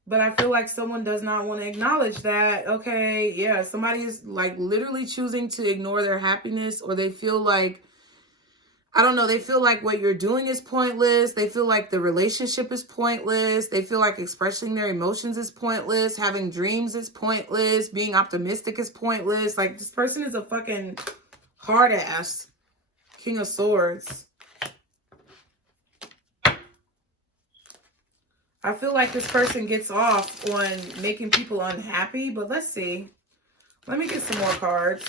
but I feel like someone does not want to acknowledge that. Okay, yeah, somebody is like literally choosing to ignore their happiness, or they feel like, I don't know, they feel like what you're doing is pointless. They feel like the relationship is pointless. They feel like expressing their emotions is pointless. Having dreams is pointless. Being optimistic is pointless. Like, this person is a fucking hard ass. King of Swords. I feel like this person gets off on making people unhappy, but let's see. Let me get some more cards.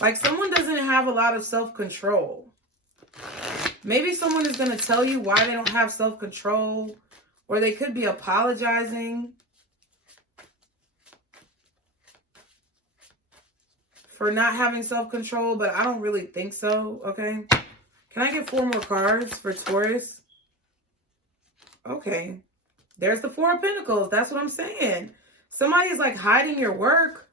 Like, someone doesn't have a lot of self-control. Maybe someone is going to tell you why they don't have self-control, or they could be apologizing for not having self-control, but I don't really think so, okay? Can I get 4 more cards for Taurus? Okay. There's the Four of Pentacles. That's what I'm saying. Somebody's like hiding your work.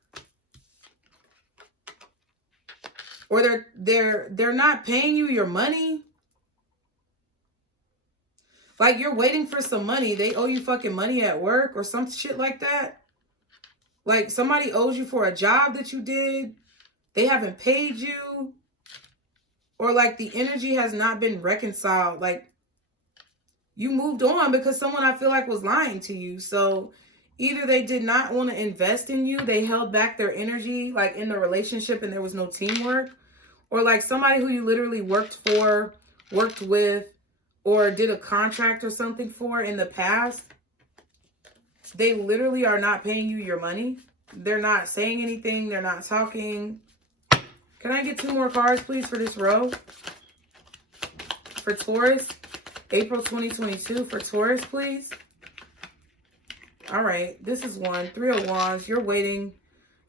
Or they're not paying you your money. Like, you're waiting for some money. They owe you fucking money at work or some shit like that. Like, somebody owes you for a job that you did. They haven't paid you. Or like the energy has not been reconciled. Like you moved on because someone I feel like was lying to you. So either they did not want to invest in you. They held back their energy like in the relationship and there was no teamwork. Or like somebody who you literally worked for, worked with, or did a contract or something for in the past. They literally are not paying you your money. They're not saying anything. They're not talking. Can I get 2 more cards, please, for this row? For Taurus, April 2022. For Taurus, please. All right. This is 1. 3 of Wands. You're waiting.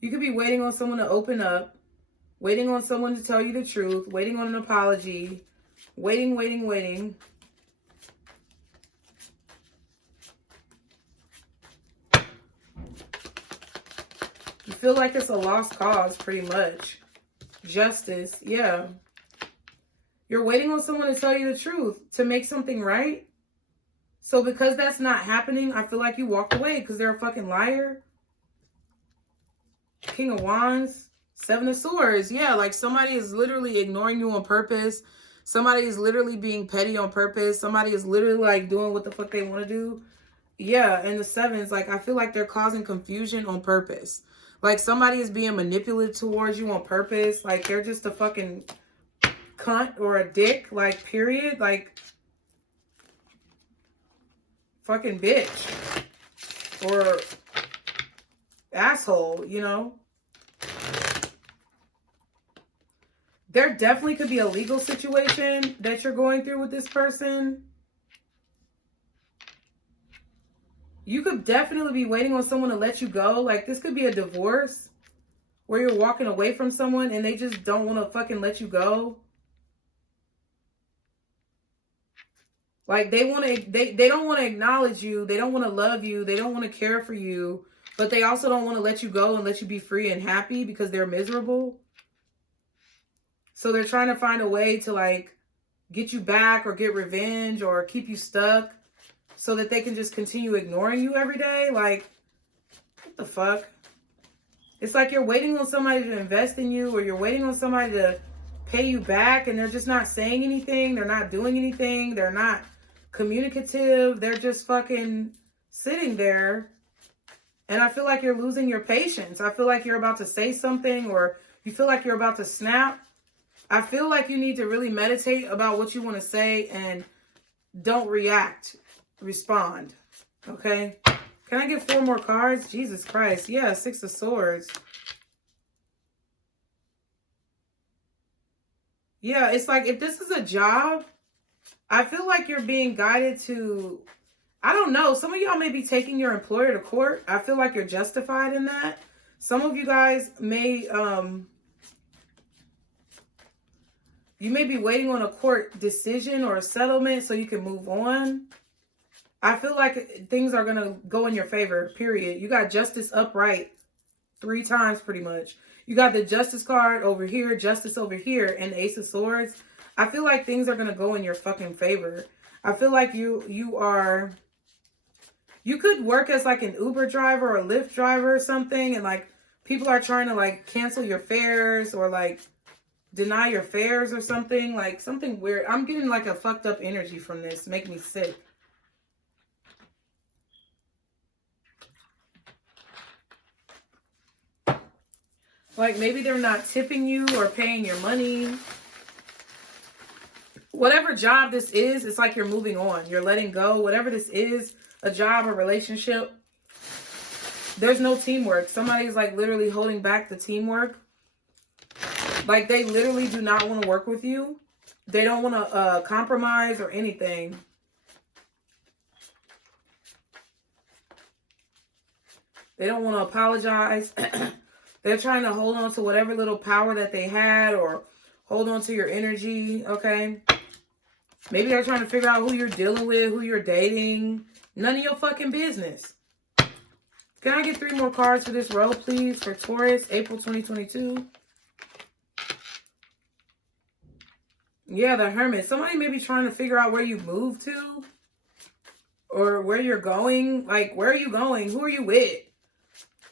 You could be waiting on someone to open up. Waiting on someone to tell you the truth. Waiting on an apology. Waiting, waiting, waiting. You feel like it's a lost cause, pretty much. Justice, yeah. You're waiting on someone to tell you the truth, to make something right. So because that's not happening, I feel like you walked away because they're a fucking liar. King of Wands, 7 of Swords. Yeah, like somebody is literally ignoring you on purpose. Somebody is literally being petty on purpose. Somebody is literally like doing what the fuck they want to do. Yeah, and the 7s, like I feel like they're causing confusion on purpose. Like somebody is being manipulative towards you on purpose. Like they're just a fucking cunt or a dick. Like period. Like fucking bitch. Or asshole, you know. There definitely could be a legal situation that you're going through with this person. You could definitely be waiting on someone to let you go. Like, this could be a divorce where you're walking away from someone and they just don't want to fucking let you go. Like, they don't want to acknowledge you. They don't want to love you. They don't want to care for you. But they also don't want to let you go and let you be free and happy because they're miserable. So they're trying to find a way to, like, get you back or get revenge or keep you stuck, so that they can just continue ignoring you every day. Like, what the fuck? It's like you're waiting on somebody to invest in you, or you're waiting on somebody to pay you back, and they're just not saying anything. They're not doing anything. They're not communicative. They're just fucking sitting there. And I feel like you're losing your patience. I feel like you're about to say something, or you feel like you're about to snap. I feel like you need to really meditate about what you want to say and don't react. Respond. Okay. Can I get 4 more cards? Jesus Christ. Yeah, 6 of Swords. Yeah, it's like if this is a job, I feel like you're being guided to, I don't know. Some of y'all may be taking your employer to court. I feel like you're justified in that. Some of you guys may, you may be waiting on a court decision or a settlement so you can move on. I feel like things are going to go in your favor, period. You got justice upright 3 times pretty much. You got the justice card over here, justice over here, and the Ace of Swords. I feel like things are going to go in your fucking favor. I feel like you could work as like an Uber driver or a Lyft driver or something, and like people are trying to like cancel your fares or like deny your fares or something, like something weird. I'm getting like a fucked up energy from this. Make me sick. Like maybe they're not tipping you or paying your money. Whatever job this is, it's like you're moving on. You're letting go. Whatever this is, a job, a relationship, there's no teamwork. Somebody's like literally holding back the teamwork. Like they literally do not want to work with you. They don't want to compromise or anything. They don't want to apologize. They're trying to hold on to whatever little power that they had or hold on to your energy, okay? Maybe they're trying to figure out who you're dealing with, who you're dating. None of your fucking business. Can I get 3 more cards for this row, please? For Taurus, April 2022. Yeah, the Hermit. Somebody may be trying to figure out where you moved to. Or where you're going. Like, where are you going? Who are you with?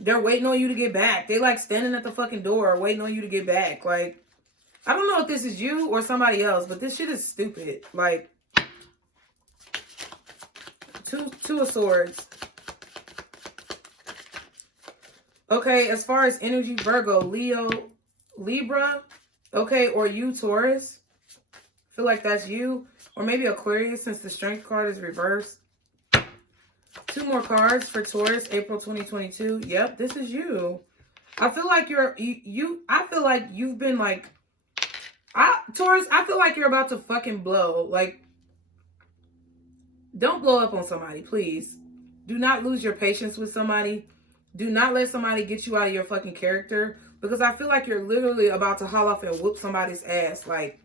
They're waiting on you to get back. They like standing at the fucking door waiting on you to get back. Like, I don't know if this is you or somebody else, but this shit is stupid. Like, two of swords. Okay, as far as energy, Virgo, Leo, Libra, okay, or you, Taurus. I feel like that's you. Or maybe Aquarius, since the strength card is reversed. 2 more cards for Taurus, April 2022. Yep, this is you. I feel like I feel like you've been like, Taurus, I feel like you're about to fucking blow. Like, don't blow up on somebody, please. Do not lose your patience with somebody. Do not let somebody get you out of your fucking character. Because I feel like you're literally about to haul off and whoop somebody's ass. Like,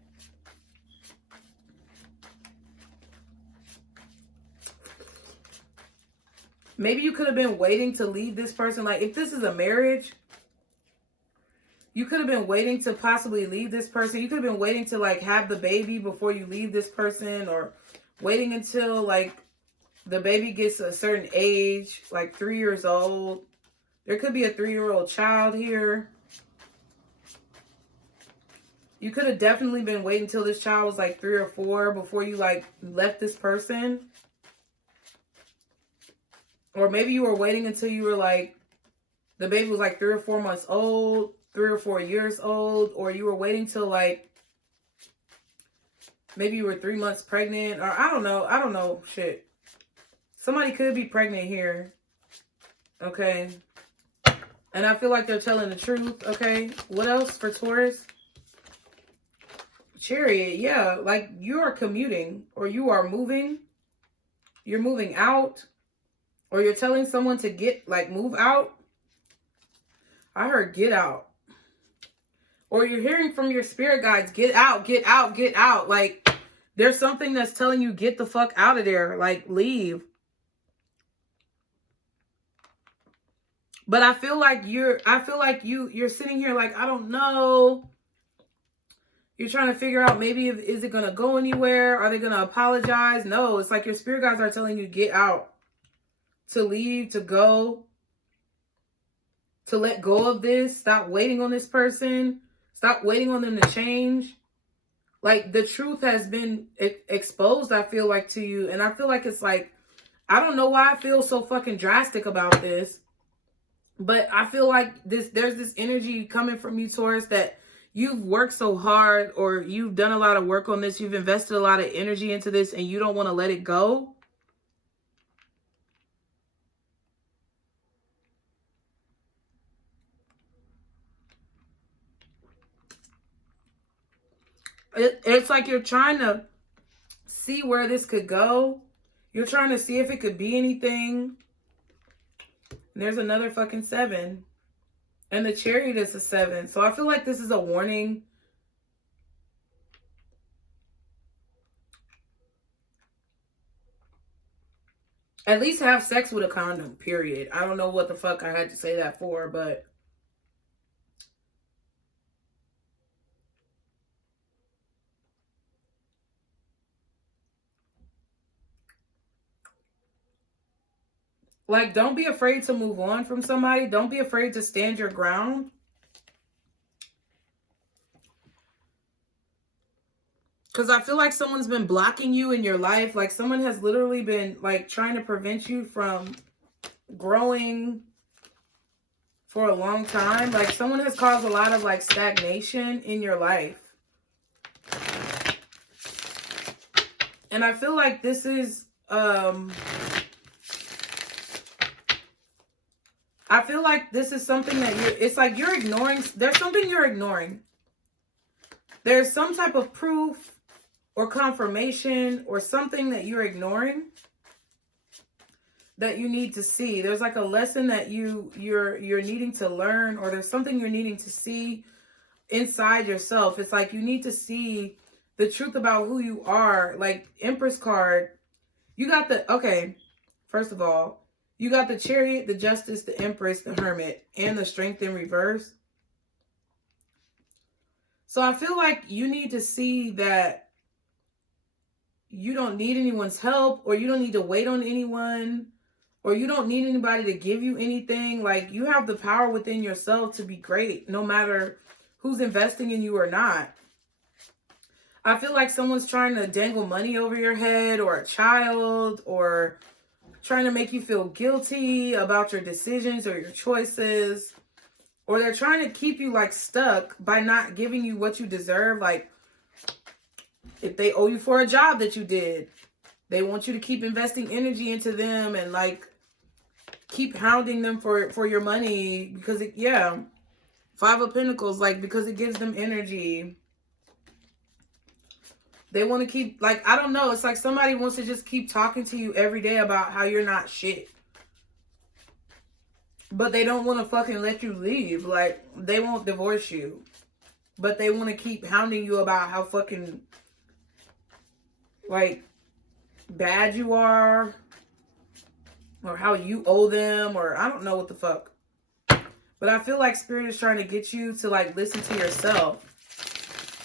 maybe you could have been waiting to leave this person. Like, if this is a marriage, you could have been waiting to possibly leave this person. You could have been waiting to, like, have the baby before you leave this person. Or waiting until, like, the baby gets a certain age, like 3 years old. There could be a 3-year-old child here. You could have definitely been waiting until this child was like 3 or 4 before you like left this person. Or maybe you were waiting until you were like, the baby was like 3 or 4 months old, 3 or 4 years old. Or you were waiting till like, maybe you were 3 months pregnant. Or I don't know. Shit. Somebody could be pregnant here. Okay. And I feel like they're telling the truth. Okay. What else for Taurus? Chariot. Yeah. Like you are commuting or you are moving. You're moving out. Or you're telling someone to get, like, move out. I heard get out. Or you're hearing from your spirit guides, get out, get out, get out. Like, there's something that's telling you, get the fuck out of there. Like, leave. But I feel like you're sitting here like, I don't know. You're trying to figure out maybe is it going to go anywhere? Are they going to apologize? No, it's like your spirit guides are telling you get out. To leave, to go. To let go of this. Stop waiting on this person. Stop waiting on them to change. Like the truth has been exposed, I feel like, to you. And I feel like it's like, I don't know why I feel so fucking drastic about this. But I feel like there's this energy coming from you, Taurus, that you've worked so hard or you've done a lot of work on this. You've invested a lot of energy into this and you don't want to let it go. It's like you're trying to see where this could go. You're trying to see if it could be anything. And there's another fucking 7. And the Chariot is a 7. So I feel like this is a warning. At least have sex with a condom, period. I don't know what the fuck I had to say that for, but... like, don't be afraid to move on from somebody. Don't be afraid to stand your ground. Because I feel like someone's been blocking you in your life. Like, someone has literally been, like, trying to prevent you from growing for a long time. Like, someone has caused a lot of, like, stagnation in your life. And I feel like this is... I feel like this is something that it's like you're ignoring. There's something you're ignoring. There's some type of proof or confirmation or something that you're ignoring that you need to see. There's like a lesson that you're needing to learn, or there's something you're needing to see inside yourself. It's like you need to see the truth about who you are. Like Empress card, you got the, okay, first of all, you got the Chariot, the Justice, the Empress, the Hermit, and the Strength in reverse. So I feel like you need to see that you don't need anyone's help, or you don't need to wait on anyone, or you don't need anybody to give you anything. Like, you have the power within yourself to be great, no matter who's investing in you or not. I feel like someone's trying to dangle money over your head, or a child, or trying to make you feel guilty about your decisions or your choices. Or they're trying to keep you like stuck by not giving you what you deserve. Like if they owe you for a job that you did, they want you to keep investing energy into them and like keep hounding them for your money because it, yeah. Five of Pentacles, like because it gives them energy. They want to keep, like, I don't know. It's like somebody wants to just keep talking to you every day about how you're not shit. But they don't want to fucking let you leave. Like, they won't divorce you. But they want to keep hounding you about how fucking, like, bad you are. Or how you owe them. Or I don't know what the fuck. But I feel like Spirit is trying to get you to, like, listen to yourself.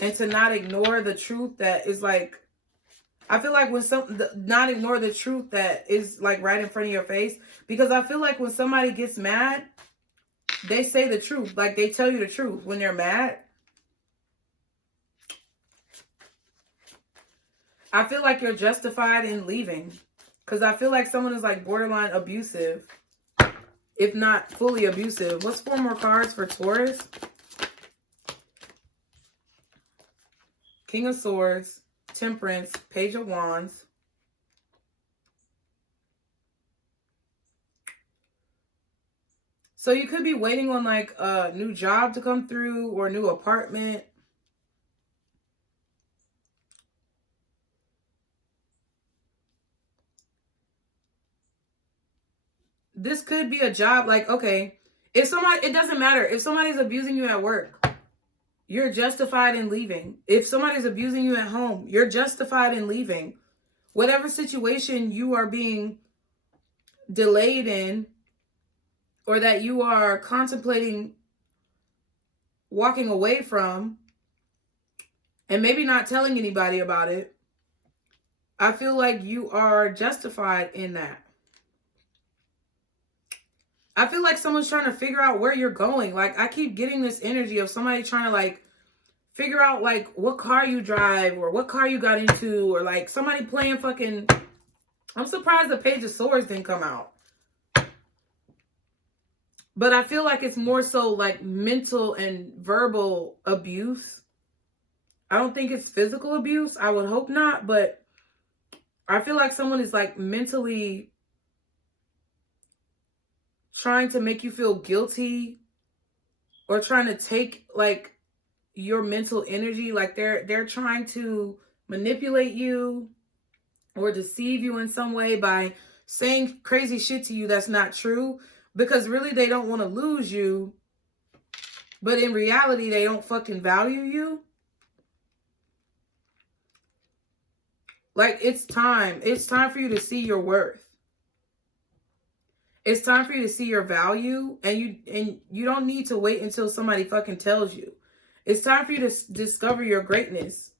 And to not ignore the truth that is, like, I feel like when not ignore the truth that is, like, right in front of your face. Because I feel like when somebody gets mad, they say the truth. Like, they tell you the truth when they're mad. I feel like you're justified in leaving. Because I feel like someone is, like, borderline abusive. If not fully abusive. What's 4 more cards for Taurus? King of Swords, Temperance, Page of Wands. So you could be waiting on like a new job to come through or a new apartment. This could be a job like, okay, if somebody, it doesn't matter. If somebody's abusing you at work, you're justified in leaving. If somebody's abusing you at home, you're justified in leaving. Whatever situation you are being delayed in or that you are contemplating walking away from and maybe not telling anybody about it, I feel like you are justified in that. I feel like someone's trying to figure out where you're going. Like, I keep getting this energy of somebody trying to, like, figure out, like, what car you drive or what car you got into or, like, somebody playing fucking... I'm surprised the Page of Swords didn't come out. But I feel like it's more so, like, mental and verbal abuse. I don't think it's physical abuse. I would hope not, but I feel like someone is, like, mentally trying to make you feel guilty or trying to take, like, your mental energy. Like, they're trying to manipulate you or deceive you in some way by saying crazy shit to you that's not true, because really they don't want to lose you, but in reality they don't fucking value you. Like, it's time for you to see your worth. It's time for you to see your value, and you don't need to wait until somebody fucking tells you. It's time for you to discover your greatness.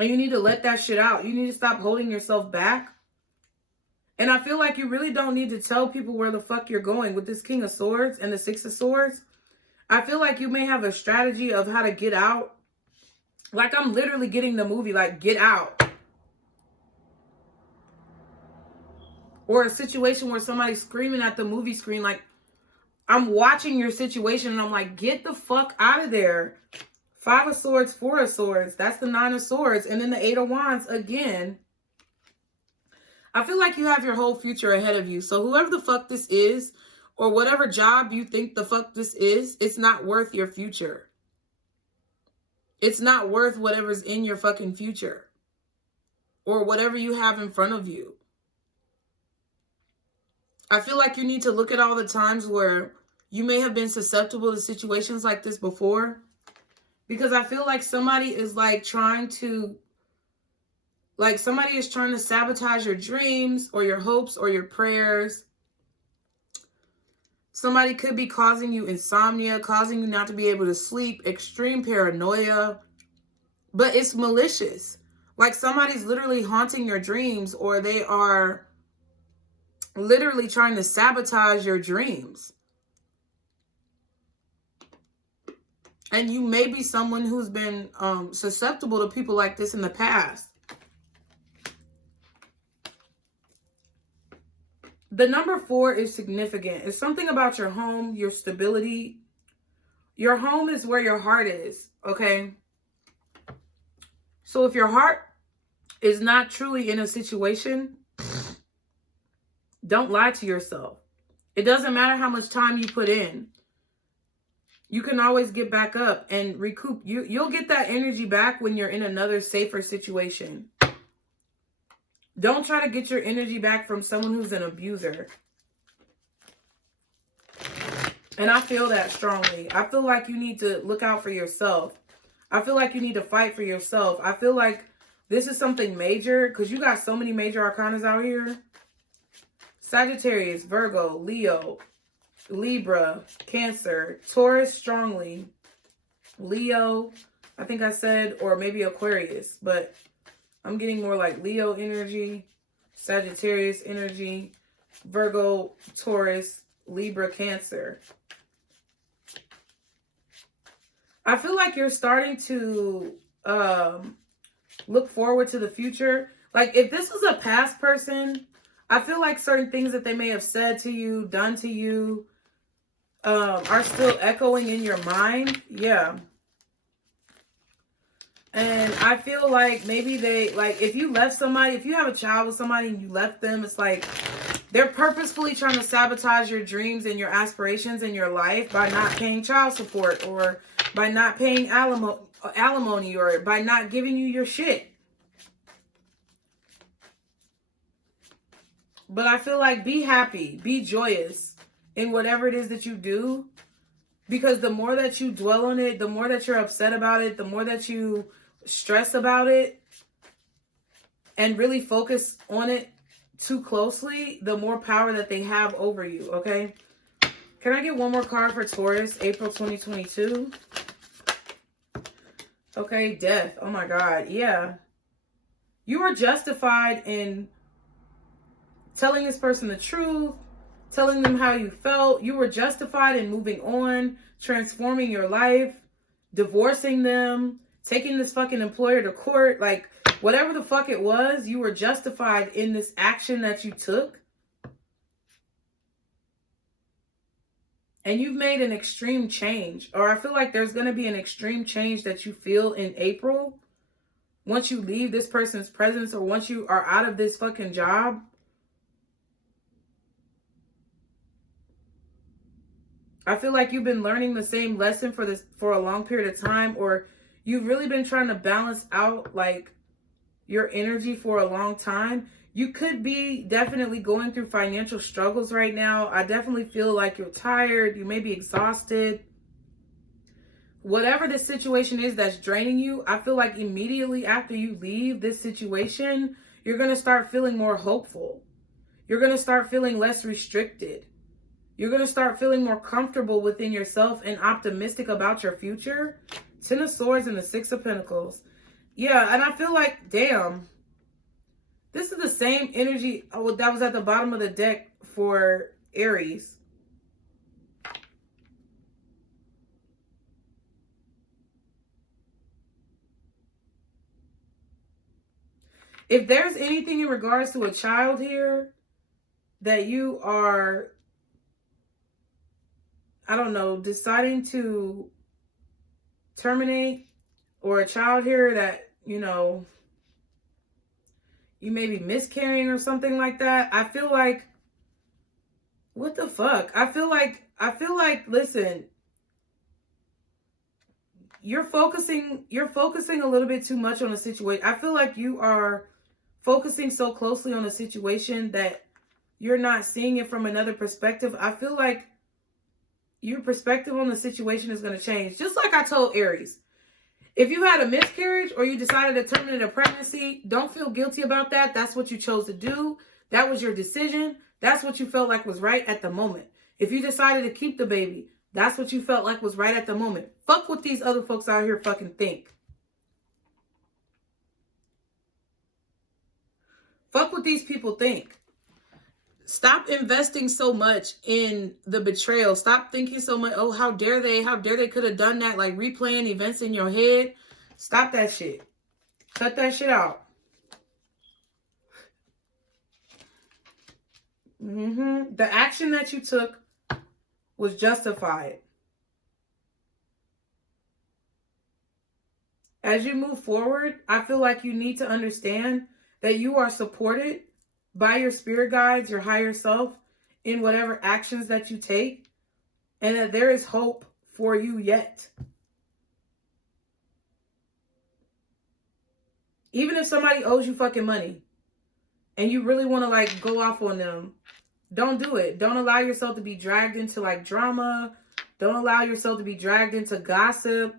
And you need to let that shit out. You need to stop holding yourself back. And I feel like you really don't need to tell people where the fuck you're going with this King of Swords and the Six of Swords. I feel like you may have a strategy of how to get out. Like, I'm literally getting the movie, like, Get Out. Or a situation where somebody's screaming at the movie screen. Like, I'm watching your situation and I'm like, get the fuck out of there. 5 of Swords, 4 of Swords. That's the 9 of Swords. And then the 8 of Wands again. I feel like you have your whole future ahead of you. So whoever the fuck this is, or whatever job you think the fuck this is, it's not worth your future. It's not worth whatever's in your fucking future. Or whatever you have in front of you. I feel like you need to look at all the times where you may have been susceptible to situations like this before. Because I feel like somebody is like trying to, like somebody is trying to sabotage your dreams or your hopes or your prayers. Somebody could be causing you insomnia, causing you not to be able to sleep, extreme paranoia. But it's malicious. Like somebody's literally haunting your dreams, or they are literally trying to sabotage your dreams. And you may be someone who's been susceptible to people like this in the past. The number 4 is significant. It's something about your home, your stability. Your home is where your heart is, okay? So if your heart is not truly in a situation, don't lie to yourself. It doesn't matter how much time you put in. You can always get back up and recoup. You'll get that energy back when you're in another safer situation. Don't try to get your energy back from someone who's an abuser. And I feel that strongly. I feel like you need to look out for yourself. I feel like you need to fight for yourself. I feel like this is something major because you got so many major arcanas out here. Sagittarius, Virgo, Leo, Libra, Cancer, Taurus strongly, Leo, I think I said, or maybe Aquarius, but I'm getting more like Leo energy, Sagittarius energy, Virgo, Taurus, Libra, Cancer. I feel like you're starting to look forward to the future. Like if this was a past person, I feel like certain things that they may have said to you, done to you, are still echoing in your mind. Yeah. And I feel like maybe they, like if you left somebody, if you have a child with somebody and you left them, it's like they're purposefully trying to sabotage your dreams and your aspirations in your life by not paying child support or by not paying alimony or by not giving you your shit. But I feel like be happy, be joyous in whatever it is that you do. Because the more that you dwell on it, the more that you're upset about it, the more that you stress about it and really focus on it too closely, the more power that they have over you, okay? Can I get one more card for Taurus, April 2022? Okay, death. Oh my God, yeah. You are justified in telling this person the truth, telling them how you felt. You were justified in moving on, transforming your life, divorcing them, taking this fucking employer to court. Like, whatever the fuck it was, you were justified in this action that you took. And you've made an extreme change. Or I feel like there's going to be an extreme change that you feel in April. Once you leave this person's presence or once you are out of this fucking job. I feel like you've been learning the same lesson for a long period of time, or you've really been trying to balance out like your energy for a long time. You could be definitely going through financial struggles right now. I definitely feel like you're tired. You may be exhausted. Whatever the situation is that's draining you, I feel like immediately after you leave this situation, you're going to start feeling more hopeful. You're going to start feeling less restricted. You're going to start feeling more comfortable within yourself and optimistic about your future. 10 of Swords and the 6 of Pentacles. Yeah, and I feel like, damn, this is the same energy that was at the bottom of the deck for Aries. If there's anything in regards to a child here that you are, I don't know, deciding to terminate, or a child here that, you know, you may be miscarrying or something like that, I feel like, what the fuck? I feel like, listen, you're focusing a little bit too much on a situation. I feel like you are focusing so closely on a situation that you're not seeing it from another perspective. I feel like your perspective on the situation is going to change. Just like I told Aries, if you had a miscarriage or you decided to terminate a pregnancy, don't feel guilty about that. That's what you chose to do. That was your decision. That's what you felt like was right at the moment. If you decided to keep the baby, that's what you felt like was right at the moment. Fuck what these other folks out here fucking think. Fuck what these people think. Stop investing so much in the betrayal. Stop thinking so much, oh, how dare they could have done that, like replaying events in your head. Stop that shit. Cut that shit out. The action that you took was justified. As you move forward, I feel like you need to understand that you are supported by your spirit guides, your higher self, in whatever actions that you take, and that there is hope for you yet. Even if somebody owes you fucking money and you really want to like go off on them, don't do it. Don't allow yourself to be dragged into like drama. Don't allow yourself to be dragged into gossip.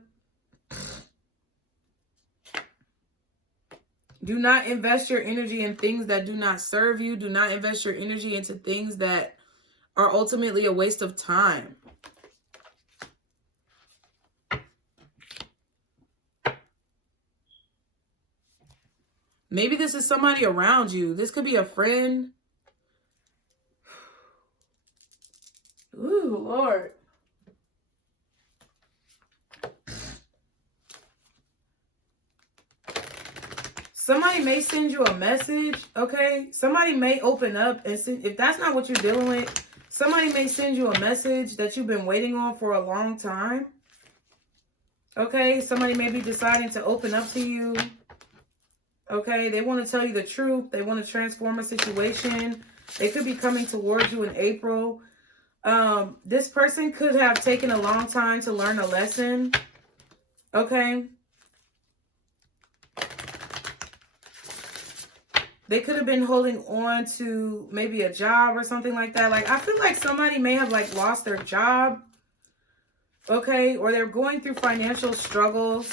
Do not invest your energy in things that do not serve you. Do not invest your energy into things that are ultimately a waste of time. Maybe this is somebody around you. This could be a friend. Ooh, Lord. Somebody may send you a message, okay? Somebody may open up and send, if that's not what you're dealing with, somebody may send you a message that you've been waiting on for a long time. Okay? Somebody may be deciding to open up to you. Okay? They want to tell you the truth. They want to transform a situation. They could be coming towards you in April. This person could have taken a long time to learn a lesson. Okay? They could have been holding on to maybe a job or something like that. Like, I feel like somebody may have like lost their job. Okay? Or they're going through financial struggles.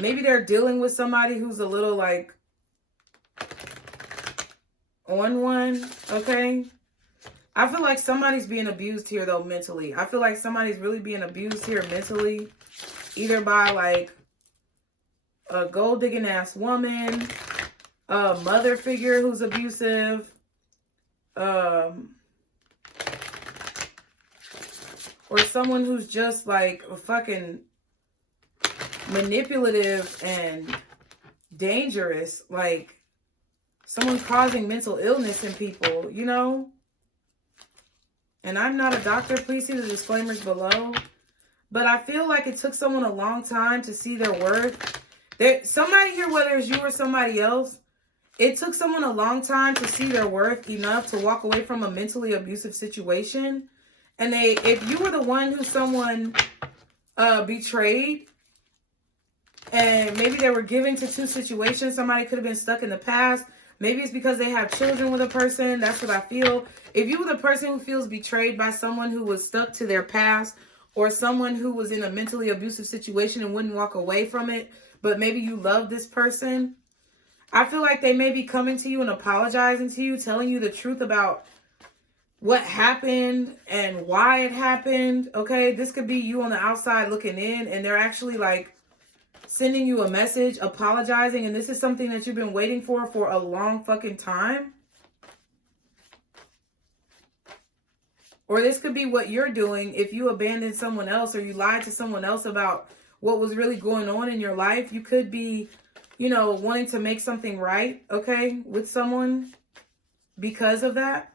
Maybe they're dealing with somebody who's a little like on one. Okay? I feel like somebody's being abused here though mentally. I feel like somebody's really being abused here mentally. Either by like a gold digging ass woman, a mother figure who's abusive, or someone who's just like fucking manipulative and dangerous, like someone causing mental illness in people, you know? And I'm not a doctor, please see the disclaimers below, but I feel like it took someone a long time to see their worth. Somebody here, whether it's you or somebody else, it took someone a long time to see their worth enough to walk away from a mentally abusive situation. And if you were the one who someone betrayed, and maybe they were giving to two situations, somebody could have been stuck in the past. Maybe it's because they have children with a person. That's what I feel. If you were the person who feels betrayed by someone who was stuck to their past, or someone who was in a mentally abusive situation and wouldn't walk away from it, but maybe you love this person, I feel like they may be coming to you and apologizing to you, telling you the truth about what happened and why it happened. Okay, this could be you on the outside looking in, and they're actually like sending you a message, apologizing, and this is something that you've been waiting for a long fucking time. Or this could be what you're doing if you abandoned someone else or you lied to someone else about what was really going on in your life. You could be, you know, wanting to make something right, okay, with someone because of that.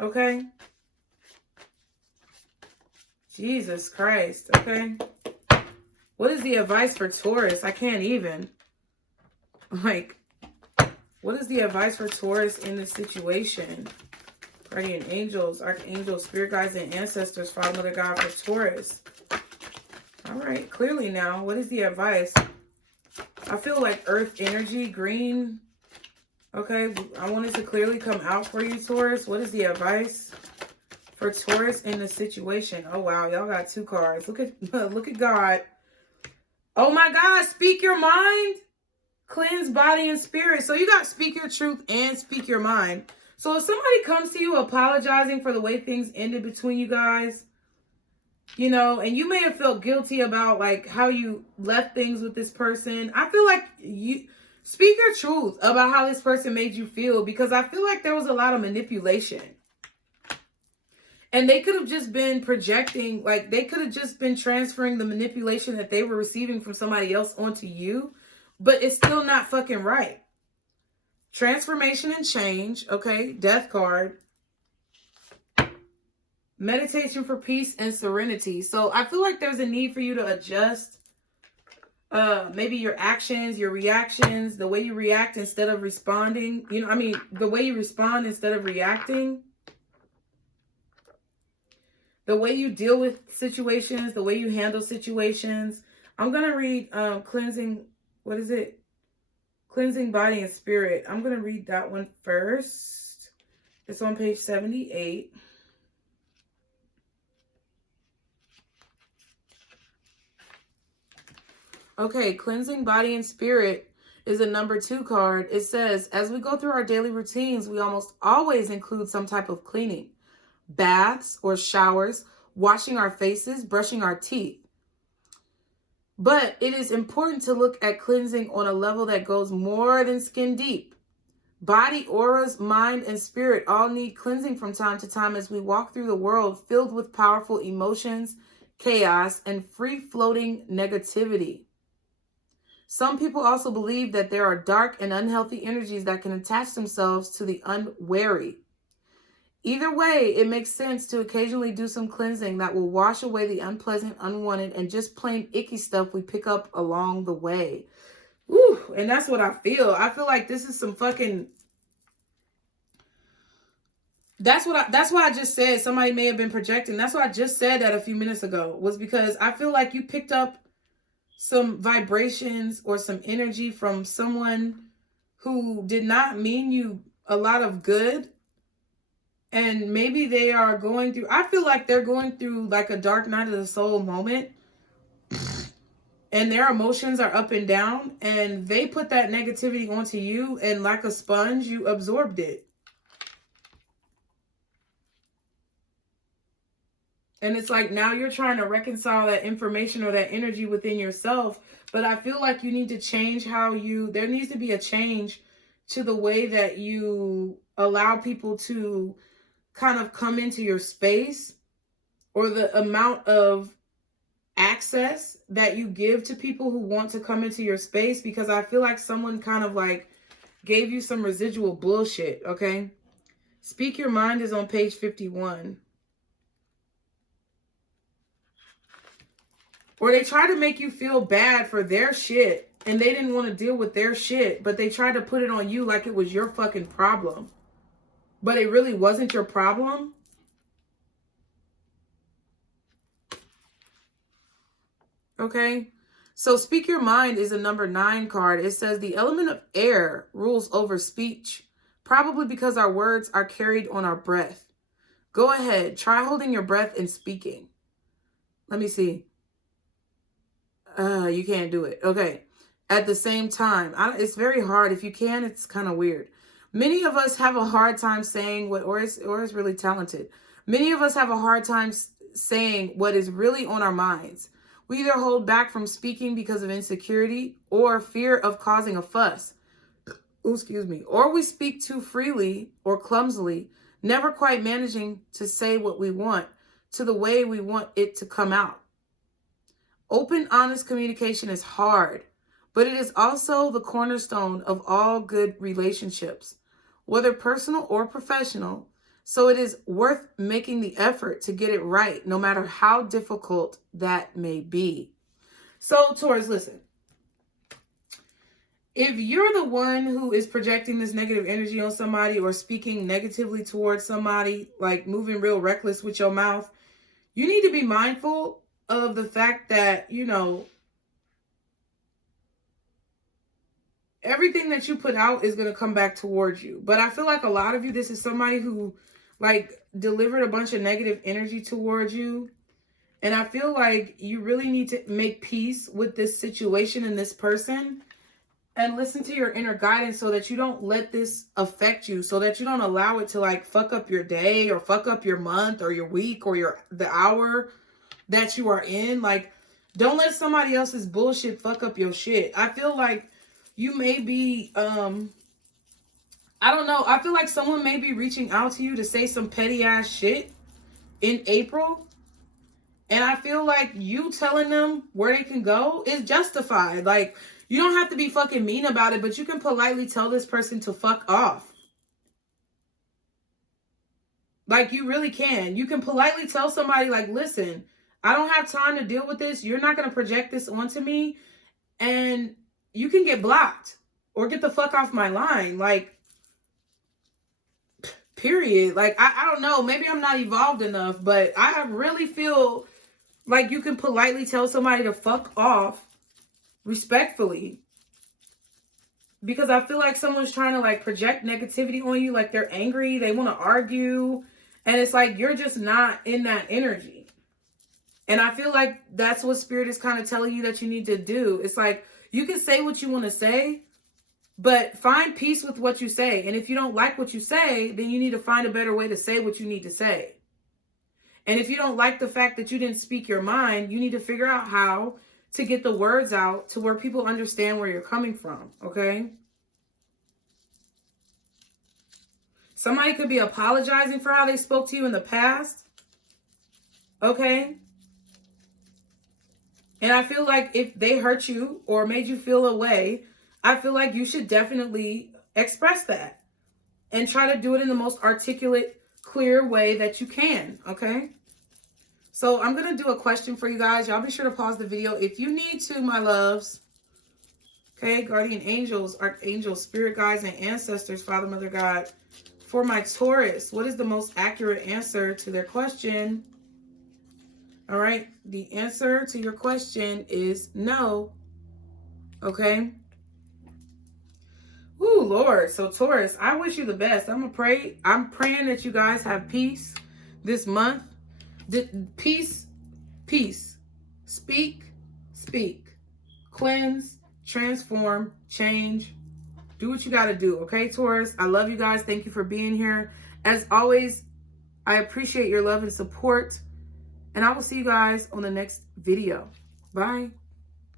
Okay? Jesus Christ, okay? What is the advice for Taurus? I can't even. Like, what is the advice for Taurus in this situation? Guardian angels, archangels, spirit guides, and ancestors, Father, Mother, God for Taurus. All right, clearly now, what is the advice? I feel like earth energy, green. Okay, I want it to clearly come out for you, Taurus. What is the advice for Taurus in this situation? Oh, wow, y'all got two cards. Look at God. Oh, my God, speak your mind. Cleanse body and spirit. So you got speak your truth and speak your mind. So if somebody comes to you apologizing for the way things ended between you guys, you know, and you may have felt guilty about like how you left things with this person. I feel like Speak your truth about how this person made you feel, because I feel like there was a lot of manipulation. And they could have just been projecting, like they could have just been transferring the manipulation that they were receiving from somebody else onto you, but it's still not fucking right. Transformation and change, okay? Death card. Meditation for peace and serenity. So I feel like there's a need for you to adjust maybe your actions, your reactions, the way you react instead of responding. You know, I mean, the way you respond instead of reacting. The way you deal with situations, the way you handle situations. I'm going to read cleansing, what is it? Cleansing body and spirit. I'm going to read that one first. It's on page 78. Okay, cleansing body and spirit is a number 2 card. It says, as we go through our daily routines, we almost always include some type of cleaning. Baths or showers, washing our faces, brushing our teeth. But it is important to look at cleansing on a level that goes more than skin deep. Body, auras, mind, and spirit all need cleansing from time to time as we walk through the world filled with powerful emotions, chaos, and free-floating negativity. Some people also believe that there are dark and unhealthy energies that can attach themselves to the unwary. Either way, it makes sense to occasionally do some cleansing that will wash away the unpleasant, unwanted, and just plain icky stuff we pick up along the way. Woo, and that's what I feel. I feel like this is some fucking... That's why I just said somebody may have been projecting. That's why I just said that a few minutes ago, was because I feel like you picked up some vibrations or some energy from someone who did not mean you a lot of good. And maybe they are going through, I feel like they're going through like a dark night of the soul moment. And their emotions are up and down. And they put that negativity onto you. And like a sponge, you absorbed it. And it's like now you're trying to reconcile that information or that energy within yourself. But I feel like you need to change there needs to be a change to the way that you allow people to kind of come into your space, or the amount of access that you give to people who want to come into your space, because I feel like someone kind of like gave you some residual bullshit, okay? Speak Your Mind is on page 51. Or they try to make you feel bad for their shit and they didn't want to deal with their shit, but they tried to put it on you like it was your fucking problem. But it really wasn't your problem. Okay. So Speak Your Mind is a number 9 card. It says the element of air rules over speech, probably because our words are carried on our breath. Go ahead. Try holding your breath and speaking. Let me see. You can't do it. Okay. At the same time, it's very hard. If you can, it's kind of weird. Many of us have a hard time saying what, or is really talented. Many of us have a hard time saying what is really on our minds. We either hold back from speaking because of insecurity or fear of causing a fuss. Ooh, excuse me. Or we speak too freely or clumsily, never quite managing to say what we want to the way we want it to come out. Open, honest communication is hard, but it is also the cornerstone of all good relationships, whether personal or professional. So it is worth making the effort to get it right, no matter how difficult that may be. So, Taurus, listen. If you're the one who is projecting this negative energy on somebody or speaking negatively towards somebody, like moving real reckless with your mouth, you need to be mindful of the fact that, you know, everything that you put out is going to come back towards you. But I feel like a lot of you, this is somebody who like delivered a bunch of negative energy towards you. And I feel like you really need to make peace with this situation and this person and listen to your inner guidance so that you don't let this affect you, so that you don't allow it to like fuck up your day or fuck up your month or your week or the hour that you are in. Like, don't let somebody else's bullshit fuck up your shit. I feel like you may be, I don't know. I feel like someone may be reaching out to you to say some petty ass shit in April. And I feel like you telling them where they can go is justified. Like, you don't have to be fucking mean about it, but you can politely tell this person to fuck off. Like, you really can. You can politely tell somebody, like, listen, I don't have time to deal with this. You're not going to project this onto me. And you can get blocked or get the fuck off my line. Like, period. Like, I don't know. Maybe I'm not evolved enough, but I really feel like you can politely tell somebody to fuck off respectfully. Because I feel like someone's trying to, like, project negativity on you. Like, they're angry. They want to argue. And it's like, you're just not in that energy. And I feel like that's what Spirit is kind of telling you that you need to do. It's like, you can say what you want to say, but find peace with what you say. And if you don't like what you say, then you need to find a better way to say what you need to say. And if you don't like the fact that you didn't speak your mind, you need to figure out how to get the words out to where people understand where you're coming from, okay? Somebody could be apologizing for how they spoke to you in the past, okay? And I feel like if they hurt you or made you feel a way, I feel like you should definitely express that and try to do it in the most articulate, clear way that you can, okay? So I'm going to do a question for you guys. Y'all be sure to pause the video if you need to, my loves. Okay, guardian angels, archangels, spirit guides, and ancestors, Father, Mother, God. For my Taurus, what is the most accurate answer to their question? All right, the answer to your question is no. Okay. Ooh, Lord. So Taurus, I wish you the best. I'm praying that you guys have peace this month. Peace, peace. Speak, speak. Cleanse, transform, change. Do what you got to do, okay, Taurus? I love you guys. Thank you for being here. As always, I appreciate your love and support. And I will see you guys on the next video. Bye.